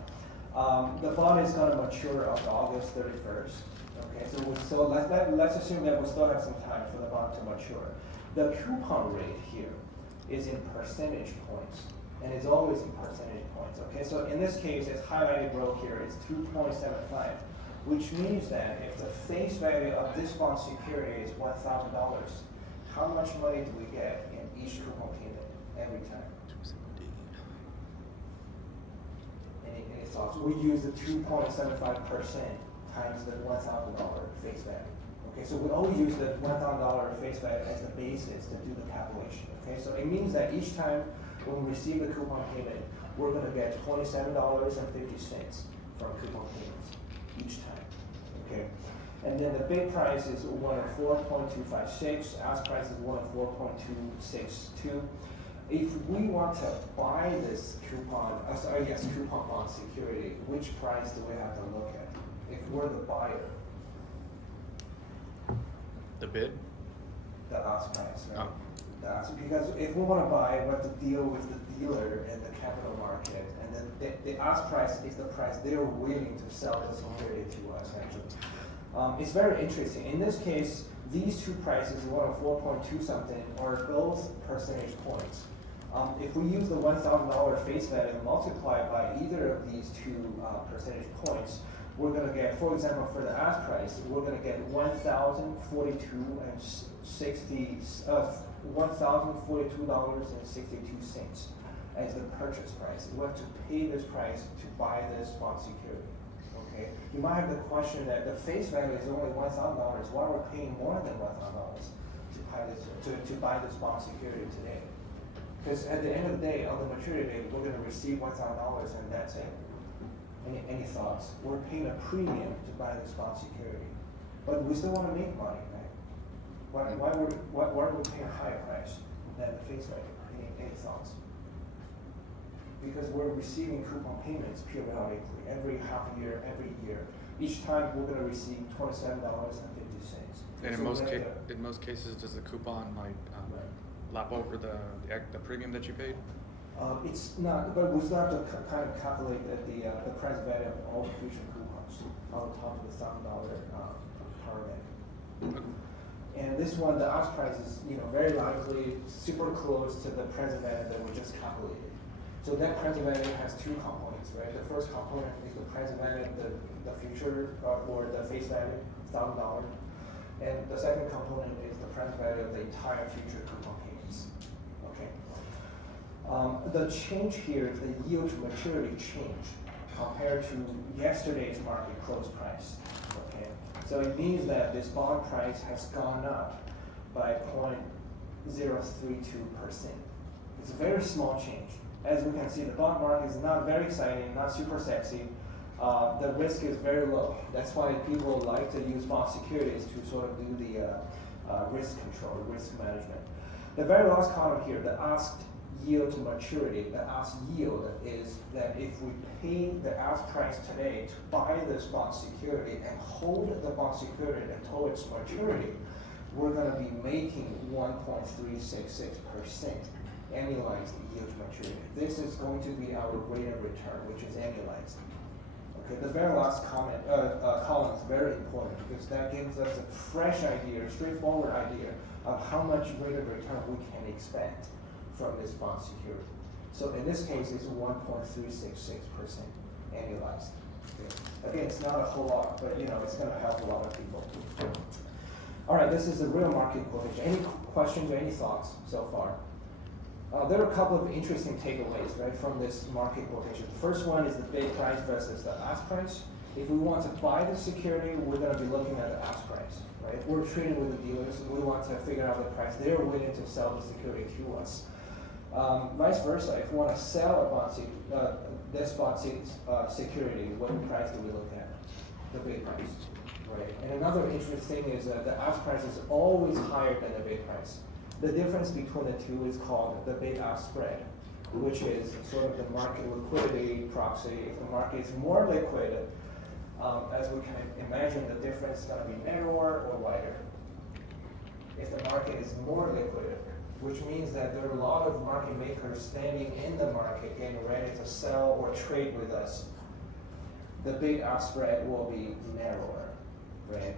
The bond is going to mature on August 31st. Okay, so let's assume that we still have some time for the bond to mature. The coupon rate here is in percentage points, and it's always in percentage points. Okay, so in this case, it's highlighted row here. It's 2.75, which means that if the face value of this bond security is $1,000, how much money do we get in each coupon payment every time? Any thoughts? We use the 2.75% times the $1,000 face value. Okay, so we always use the $1,000 face value as the basis to do the calculation. Okay, so it means that each time when we receive the coupon payment, we're going to get $27.50 from coupon payments each time. Okay. And then the bid price is 104.256, ask price is 104.262. If we want to buy this coupon bond security, which price do we have to look at? If we're the buyer, The bid? the ask price, right? Oh. The ask, because if we want to buy, we have to deal with the dealer in the capital market, and then the ask price is the price they're willing to sell the security to us, actually. It's very interesting. In this case, these two prices, 104.2 something, are both percentage points. If we use the $1,000 face value and multiply by either of these two percentage points, we're going to get, for example, for the ask price, we're going to get $1,042.62 as the purchase price. We have to pay this price to buy this bond security. Okay, you might have the question that the face value is only $1,000. Why are we paying more than $1,000 to buy this bond security today? Because at the end of the day, on the maturity date, we're going to receive $1,000 and that's it. Any thoughts? We're paying a premium to buy this bond security, but we still want to make money, right? Why are we paying a higher price than the face value? Any thoughts? Because we're receiving coupon payments periodically, every half a year, every year. Each time we're going to receive $27.50. And So in most cases, does the coupon lap over the premium that you paid? It's not, but we still have to kind of calculate the present value of all the future coupons on top of the $1,000 par value. And this one, the ask price is very likely super close to the present value that we just calculated. So that present value has two components, right? The first component is the present value of the future or the face value, $1,000, and the second component is the present value of the entire future coupon payments. Okay. The change here is the yield to maturity change compared to yesterday's market close price. Okay. So it means that this bond price has gone up by 0.032%. It's a very small change. As we can see, the bond market is not very exciting, not super sexy. The risk is very low. That's why people like to use bond securities to sort of do the risk control, risk management. The very last column here, the asked yield to maturity, the asked yield is that if we pay the ask price today to buy this bond security and hold the bond security until its maturity, we're going to be making 1.366% annualized yield to maturity. This is going to be our rate of return, which is annualized. Okay, the very last comment, column is very important because that gives us a fresh idea, straightforward idea of how much rate of return we can expect from this bond security. So in this case, it's 1.366% annualized. Okay. Again, it's not a whole lot, but it's going to help a lot of people. All right, this is the real market quotation. Any questions or any thoughts so far? There are a couple of interesting takeaways, right, from this market quotation. The first one is the bid price versus the ask price. If we want to buy the security, we're going to be looking at the ask price, right? We're trading with the dealers, and we want to figure out the price they're willing to sell the security to us. Vice versa, if we want to sell a bond security, what price do we look at? The bid price, right? And another interesting thing is that the ask price is always higher than the bid price. The difference between the two is called the bid-ask spread, which is sort of the market liquidity proxy. If the market is more liquid, as we can imagine, the difference is going to be narrower or wider. If the market is more liquid, which means that there are a lot of market makers standing in the market getting ready to sell or trade with us, the bid-ask spread will be narrower, right?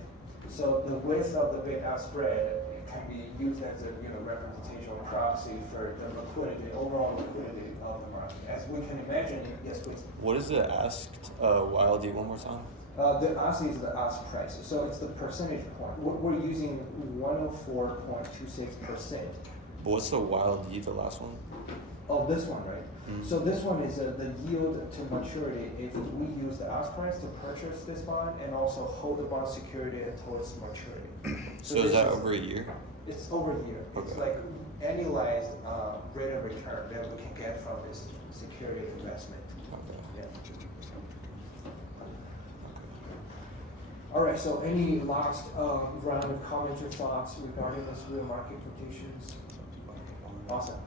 So the width of the bid-ask spread can be used as a representational proxy for the liquidity, overall liquidity of the market. As we can imagine, yes, please. What is the asked YLD one more time? The ask is the ask price, so it's the percentage point. We're using 104.26%. But what's the YLD, the last one? Oh, this one, right? Mhm. So this one is the yield to maturity if we use the ask price to purchase this bond and also hold the bond security until its maturity. So this is that over a year? It's over here. It's Okay. like annualized rate of return that we can get from this security investment. Yeah. All right, so any last round of comments or thoughts regarding this real market quotations? Awesome.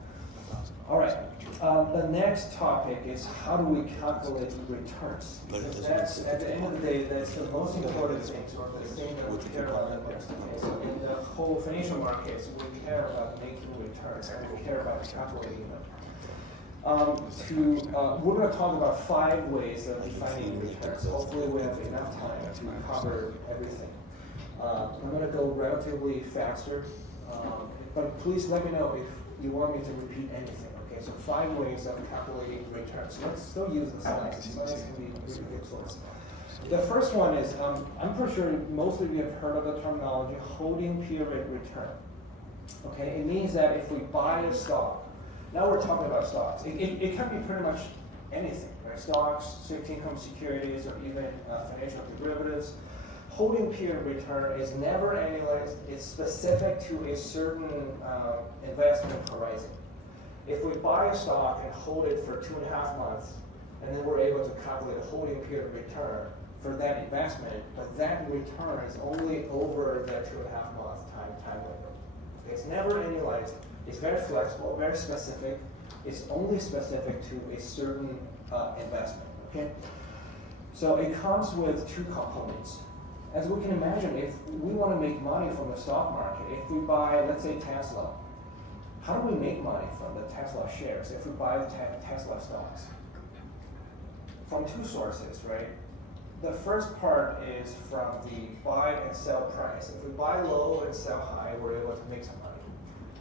All right, the next topic is how do we calculate returns? Because that's, at the end of the day, that's the most important thing, or the thing that we care about the most. Okay, so in the whole financial markets, we care about making returns, and we care about calculating them. We're going to talk about 5 ways of defining returns. Hopefully we have enough time to cover everything. I'm going to go relatively faster, but please let me know if you want me to repeat anything. Okay, so 5 ways of calculating returns. Let's still use the slides. Slides can be really good for us. The first one is, I'm pretty sure most of you have heard of the terminology holding period return. Okay, it means that if we buy a stock, now we're talking about stocks. It can be pretty much anything, right? Stocks, fixed income securities, or even financial derivatives. Holding period return is never annualized. It's specific to a certain investment horizon. If we buy a stock and hold it for 2.5 months, and then we're able to calculate a holding period return for that investment, but that return is only over that 2.5 month time window. It's never annualized. It's very flexible, very specific. It's only specific to a certain investment. Okay. So it comes with 2 components. As we can imagine, if we want to make money from the stock market, if we buy, let's say, Tesla, how do we make money from the Tesla shares if we buy the Tesla stocks? From 2 sources, right? The first part is from the buy and sell price. If we buy low and sell high, we're able to make some money.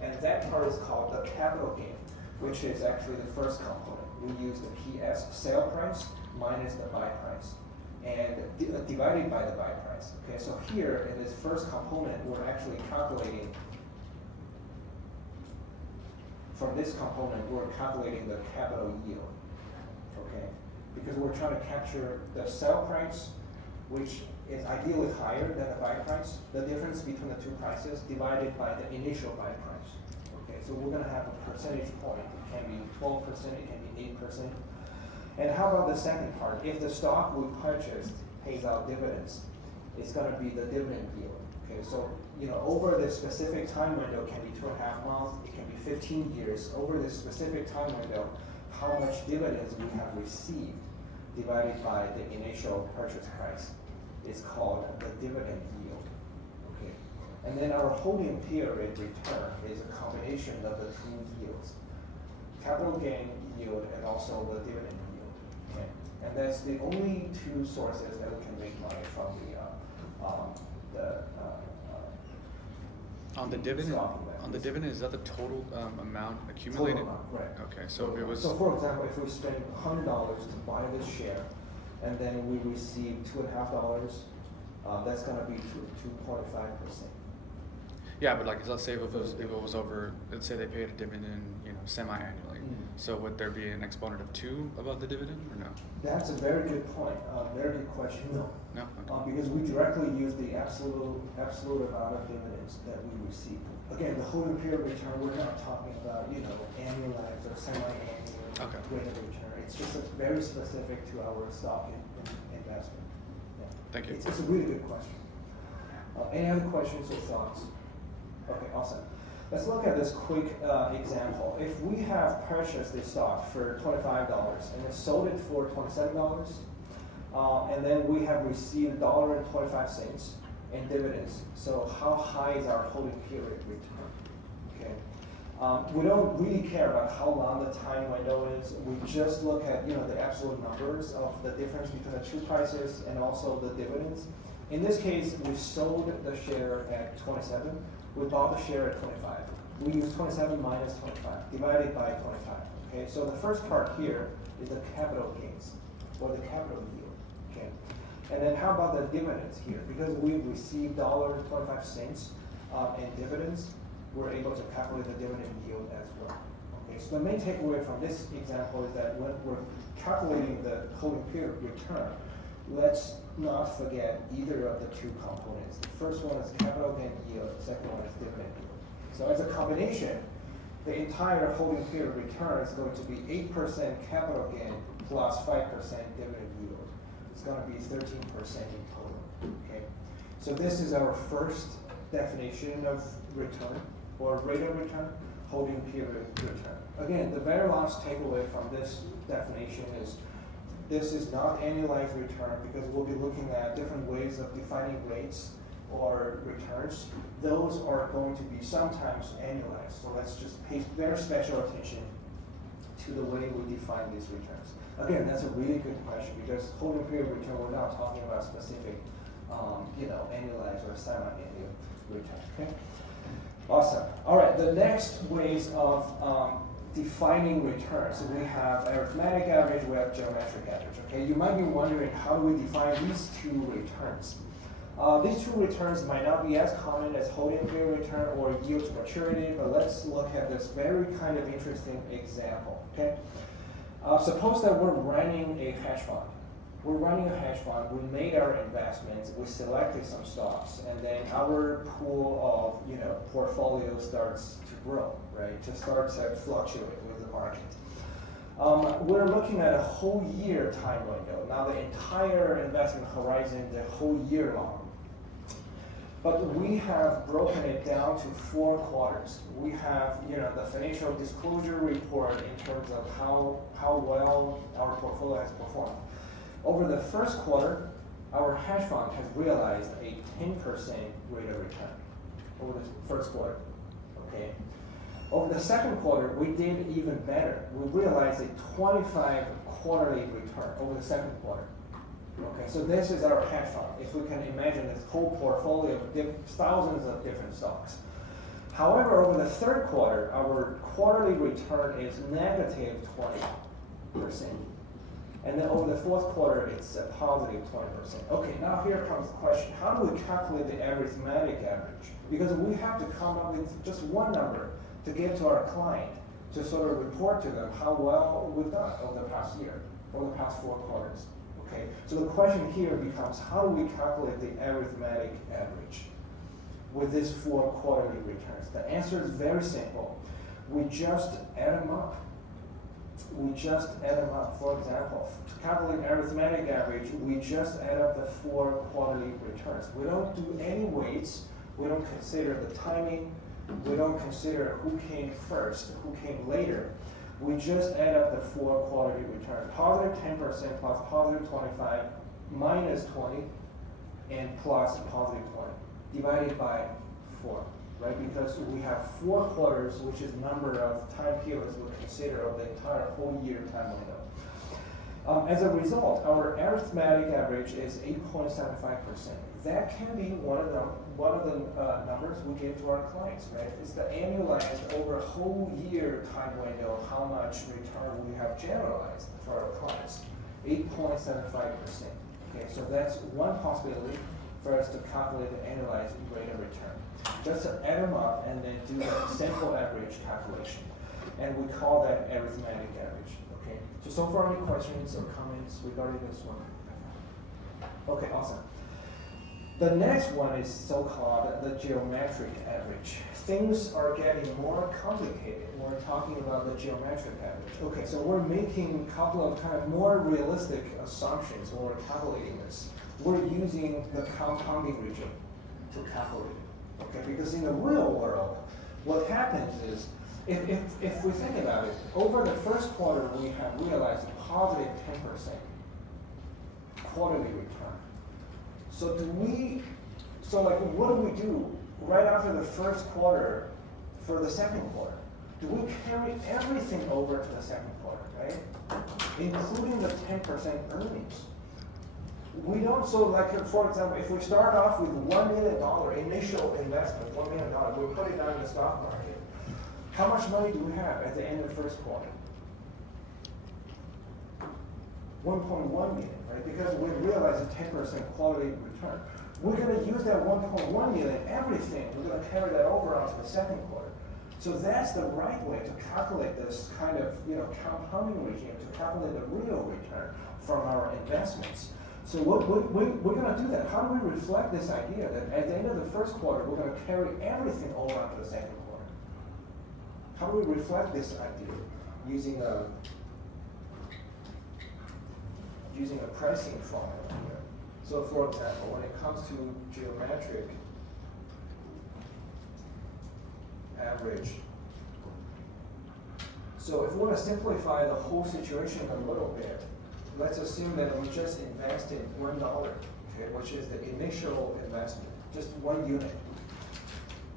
And that part is called the capital gain, which is actually the first component. We use the PS, sale price, minus the buy price, and divided by the buy price. Okay, so here in this first component, we're actually calculating, from this component, we're calculating the capital yield. Okay, because we're trying to capture the sell price, which is ideally higher than the buy price, the difference between the 2 prices divided by the initial buy price. Okay, so we're going to have a percentage point. It can be 12%, it can be 8%. And how about the second part? If the stock we purchased pays out dividends, it's going to be the dividend yield. Okay, so over this specific time window, it can be 2.5 months, it can be 15 years. Over this specific time window, how much dividends we have received divided by the initial purchase price is called the dividend yield. Okay, and then our holding period return is a combination of the 2 yields, capital gain yield and also the dividend yield. Okay? And that's the only two sources that we can make money from On the dividend, stock on the investments. dividend, is that the total amount accumulated? Total amount, right. Okay, so if it was, So for example, if we spend $100 to buy this share, and then we receive $2.50, that's gonna be 2.5%. yeah, but like, let's say if it was over, let's say they paid a dividend, semi-annually. Mm. So would there be an exponent of 2 above the dividend, or no? That's a very good point, very good question. No. No? Okay. Because we directly use the absolute amount of dividends that we receive. Again, the holding period return, we're not talking about, annualized or semi-annual Okay. rate of return. It's just very specific to our stock investment. Yeah. Thank you. It's a really good question. Any other questions or thoughts? Okay, awesome. Let's look at this quick example. If we have purchased this stock for $25 and then sold it for $27, and then we have received $1.25 in dividends, so how high is our holding period return? Okay. We don't really care about how long the time window is. We just look at the absolute numbers of the difference between the two prices and also the dividends. In this case, we sold the share at 27. We bought the share at 25. We use 27 minus 25 divided by 25. Okay, so the first part here is the capital gains or the capital yield. Okay, and then how about the dividends here? Because we received $1.25 in dividends, we're able to calculate the dividend yield as well. Okay, so the main takeaway from this example is that when we're calculating the holding period return, let's not forget either of the two components. The first one is capital gain yield, the second one is dividend yield. So as a combination, the entire holding period return is going to be 8% capital gain plus 5% dividend yield. It's going to be 13% in total. Okay, so this is our first definition of return or rate of return, holding period return. Again, the very last takeaway from this definition is this is not annualized return because we'll be looking at different ways of defining rates or returns. Those are going to be sometimes annualized. So let's just pay very special attention to the way we define these returns. Again, that's a really good question because holding period return, we're not talking about specific, annualized or semi-annual return. Okay. Awesome. All right. The next ways of defining returns. So we have arithmetic average, we have geometric average. Okay, you might be wondering how do we define these two returns? These two returns might not be as common as holding period return or yield to maturity, but let's look at this very kind of interesting example. Okay, suppose that we're running a hedge fund. We're running a hedge fund. We made our investments. We selected some stocks, and then our pool of portfolio starts to grow, right? To start to fluctuate with the market. We're looking at a whole year time window. Now the entire investment horizon, the whole year long. But we have broken it down to 4 quarters. We have the financial disclosure report in terms of how well our portfolio has performed. Over the first quarter, our hedge fund has realized a 10% rate of return over the first quarter. Okay. Over the second quarter, we did even better. We realized a 25 quarterly return over the second quarter. Okay, so this is our hedge fund. If we can imagine this whole portfolio of thousands of different stocks. However, over the third quarter, our quarterly return is negative 20%. And then over the fourth quarter, it's a positive 20%. Okay, now here comes the question. How do we calculate the arithmetic average? Because we have to come up with just one number to give to our client to sort of report to them how well we've done over the past year, over the past 4 quarters. Okay, so the question here becomes how do we calculate the arithmetic average with these 4 quarterly returns? The answer is very simple. We just add them up. For example, to calculate arithmetic average, we just add up the 4 quarterly returns. We don't do any weights. We don't consider the timing. We don't consider who came first, who came later. We just add up the 4 quarterly returns. Positive 10% plus positive 25 minus 20 and plus positive 20 divided by 4. Right, because we have 4 quarters, which is the number of time periods we consider of the entire whole year time window. As a result, our arithmetic average is 8.75%. That can be one of the numbers we give to our clients, right? It's the annualized over a whole year time window how much return we have generalized for our clients. 8.75%. Okay, so that's one possibility for us to calculate the annualized rate of return. Just add them up and then do a simple average calculation. And we call that arithmetic average. Okay, so far any questions or comments regarding this one? Okay, awesome. The next one is so-called the geometric average. Things are getting more complicated when we're talking about the geometric average. Okay, so we're making a couple of kind of more realistic assumptions when we're calculating this. We're using the compounding region to calculate it. Okay, because in the real world, what happens is, if we think about it, over the first quarter we have realized a positive 10% quarterly return. So what do we do right after the first quarter for the second quarter? Do we carry everything over to the second quarter, right? Including the 10% earnings. We don't, so like for example, if we start off with $1 million initial investment, $1 million, we put it down in the stock market. How much money do we have at the end of the first quarter? 1.1 million, right? Because we realized a 10% quality return. We're going to use that 1.1 million, everything, we're going to carry that over onto the second quarter. So that's the right way to calculate this kind of, compounding regime, to calculate the real return from our investments. So we're going to do that. How do we reflect this idea that at the end of the first quarter, we're going to carry everything over onto the second quarter? How do we reflect this idea using a pricing formula here? So for example, when it comes to geometric average, so if we want to simplify the whole situation a little bit, let's assume that we just invested $1, okay, which is the initial investment, just 1 unit.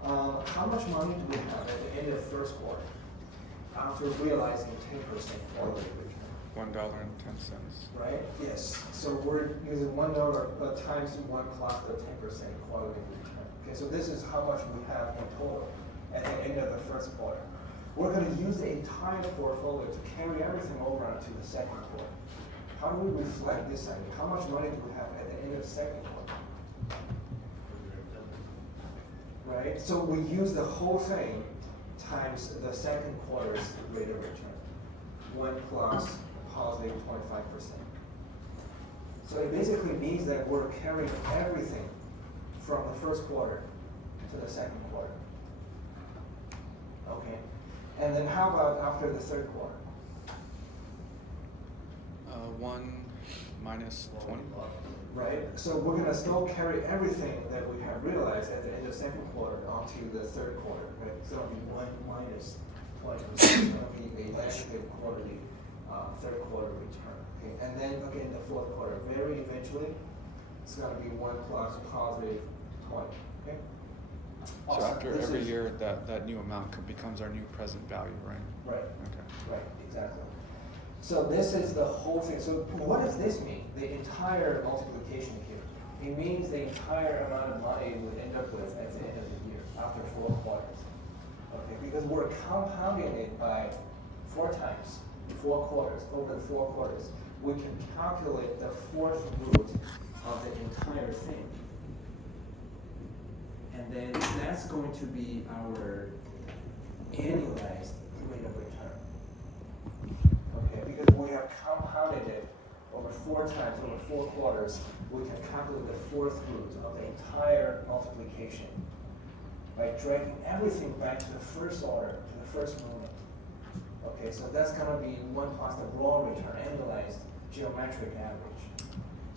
How much money do we have at the end of the first quarter after realizing 10% quality return? $1.10. Right? Yes. So we're using $1 times 1 plus the 10% quality return. Okay, so this is how much we have in total at the end of the first quarter. We're going to use the entire portfolio to carry everything over onto the second quarter. How do we reflect this idea? How much money do we have at the end of the second quarter? Right? So we use the whole thing times the second quarter's rate of return. 1 plus positive 25%. So it basically means that we're carrying everything from the first quarter to the second quarter. Okay. And then how about after the third quarter? 1 minus 20. Right? So we're going to still carry everything that we have realized at the end of the second quarter onto the third quarter. Right? It's going to be 1 minus 20. It's going to be a negative quarterly third quarter return. Okay? And then again, the fourth quarter, very eventually, it's going to be 1 plus positive 20. Okay? So Awesome. after This every is- year, that new amount becomes our new present value, right? Right. Okay. Right, exactly. So this is the whole thing. So what does this mean? The entire multiplication here. It means the entire amount of money we end up with at the end of the year after 4 quarters. Okay, because we're compounding it by 4 times, 4 quarters, over the 4 quarters. We can calculate the 4th root of the entire thing. And then that's going to be our annualized rate of return. Okay, because we have compounded it over 4 times, over 4 quarters, we can calculate the 4th root of the entire multiplication by dragging everything back to the first order, to the first moment. Okay, so that's gonna be 1 plus the raw return, annualized geometric average.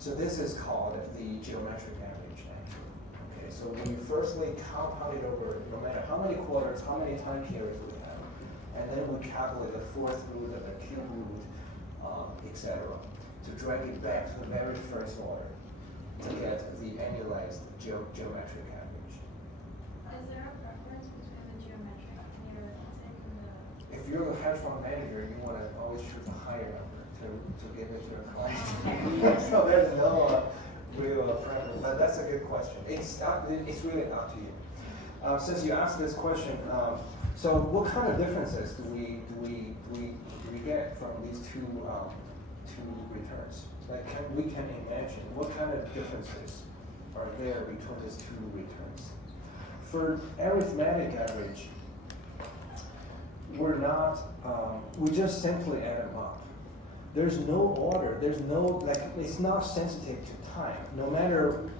So this is called the geometric average, actually. Okay, so we firstly compound it over no matter how many quarters, how many time periods we have, and then we calculate the 4th root of the cube root, etc., to drag it back to the very first order to get the annualized geometric average. Is there a preference between the geometric and the arithmetic and the? If you're a hedge fund manager, you want to always choose a higher number to to give it to your client. So there's no real preference, but that's a good question. It's really up to you. Since you asked this question, so what kind of differences do we get from these two returns? Like we can imagine what kind of differences are there between these two returns. For arithmetic average, we're not, we just simply add them up. There's no order, there's no, like, it's not sensitive to time. No matter,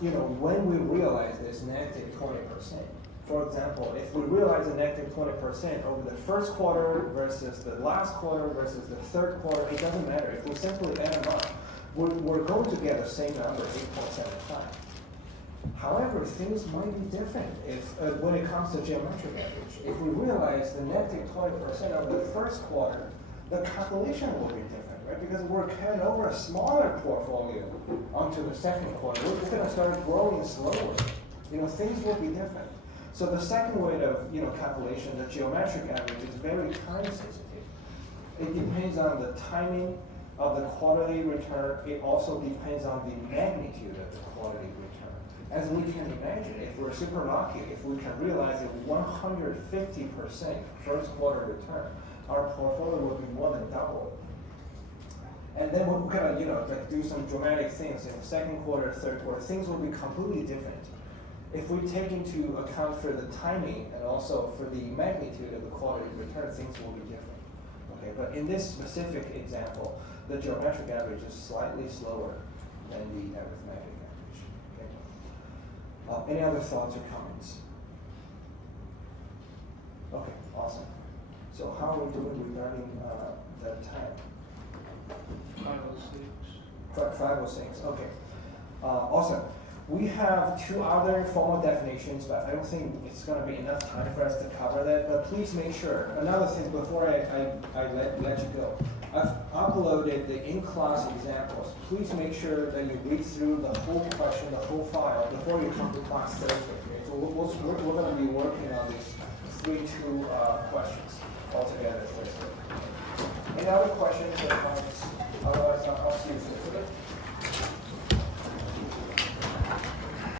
when we realize there's negative 20%. For example, if we realize a negative 20% over the first quarter versus the last quarter versus the third quarter, it doesn't matter. If we simply add them up, we're going to get the same number, 8.75. However, things might be different if when it comes to geometric average. If we realize the negative 20% over the first quarter, the calculation will be different, right? Because we're carrying over a smaller portfolio onto the second quarter. We're going to start growing slower. Things will be different. So the second way of calculation, the geometric average, is very time sensitive. It depends on the timing of the quarterly return. It also depends on the magnitude of the quarterly return. As we can imagine, if we're super lucky, if we can realize a 150% first quarter return, our portfolio will be more than double. And then we're gonna, do some dramatic things in the second quarter, third quarter. Things will be completely different. If we take into account for the timing and also for the magnitude of the quarterly return, things will be different. Okay, but in this specific example, the geometric average is slightly slower than the arithmetic average. Okay. Any other thoughts or comments? Okay, awesome. So how are we doing regarding the time? 506. 506, okay. Awesome. We have two other formal definitions, but I don't think it's going to be enough time for us to cover that. But please make sure. Another thing before I let you go. I've uploaded the in-class examples. Please make sure that you read through the whole question, the whole file, before you come to class Thursday. Okay? So we're going to be working on these 3-2 questions altogether Thursday. Any other questions or comments? Otherwise, I'll see you Thursday.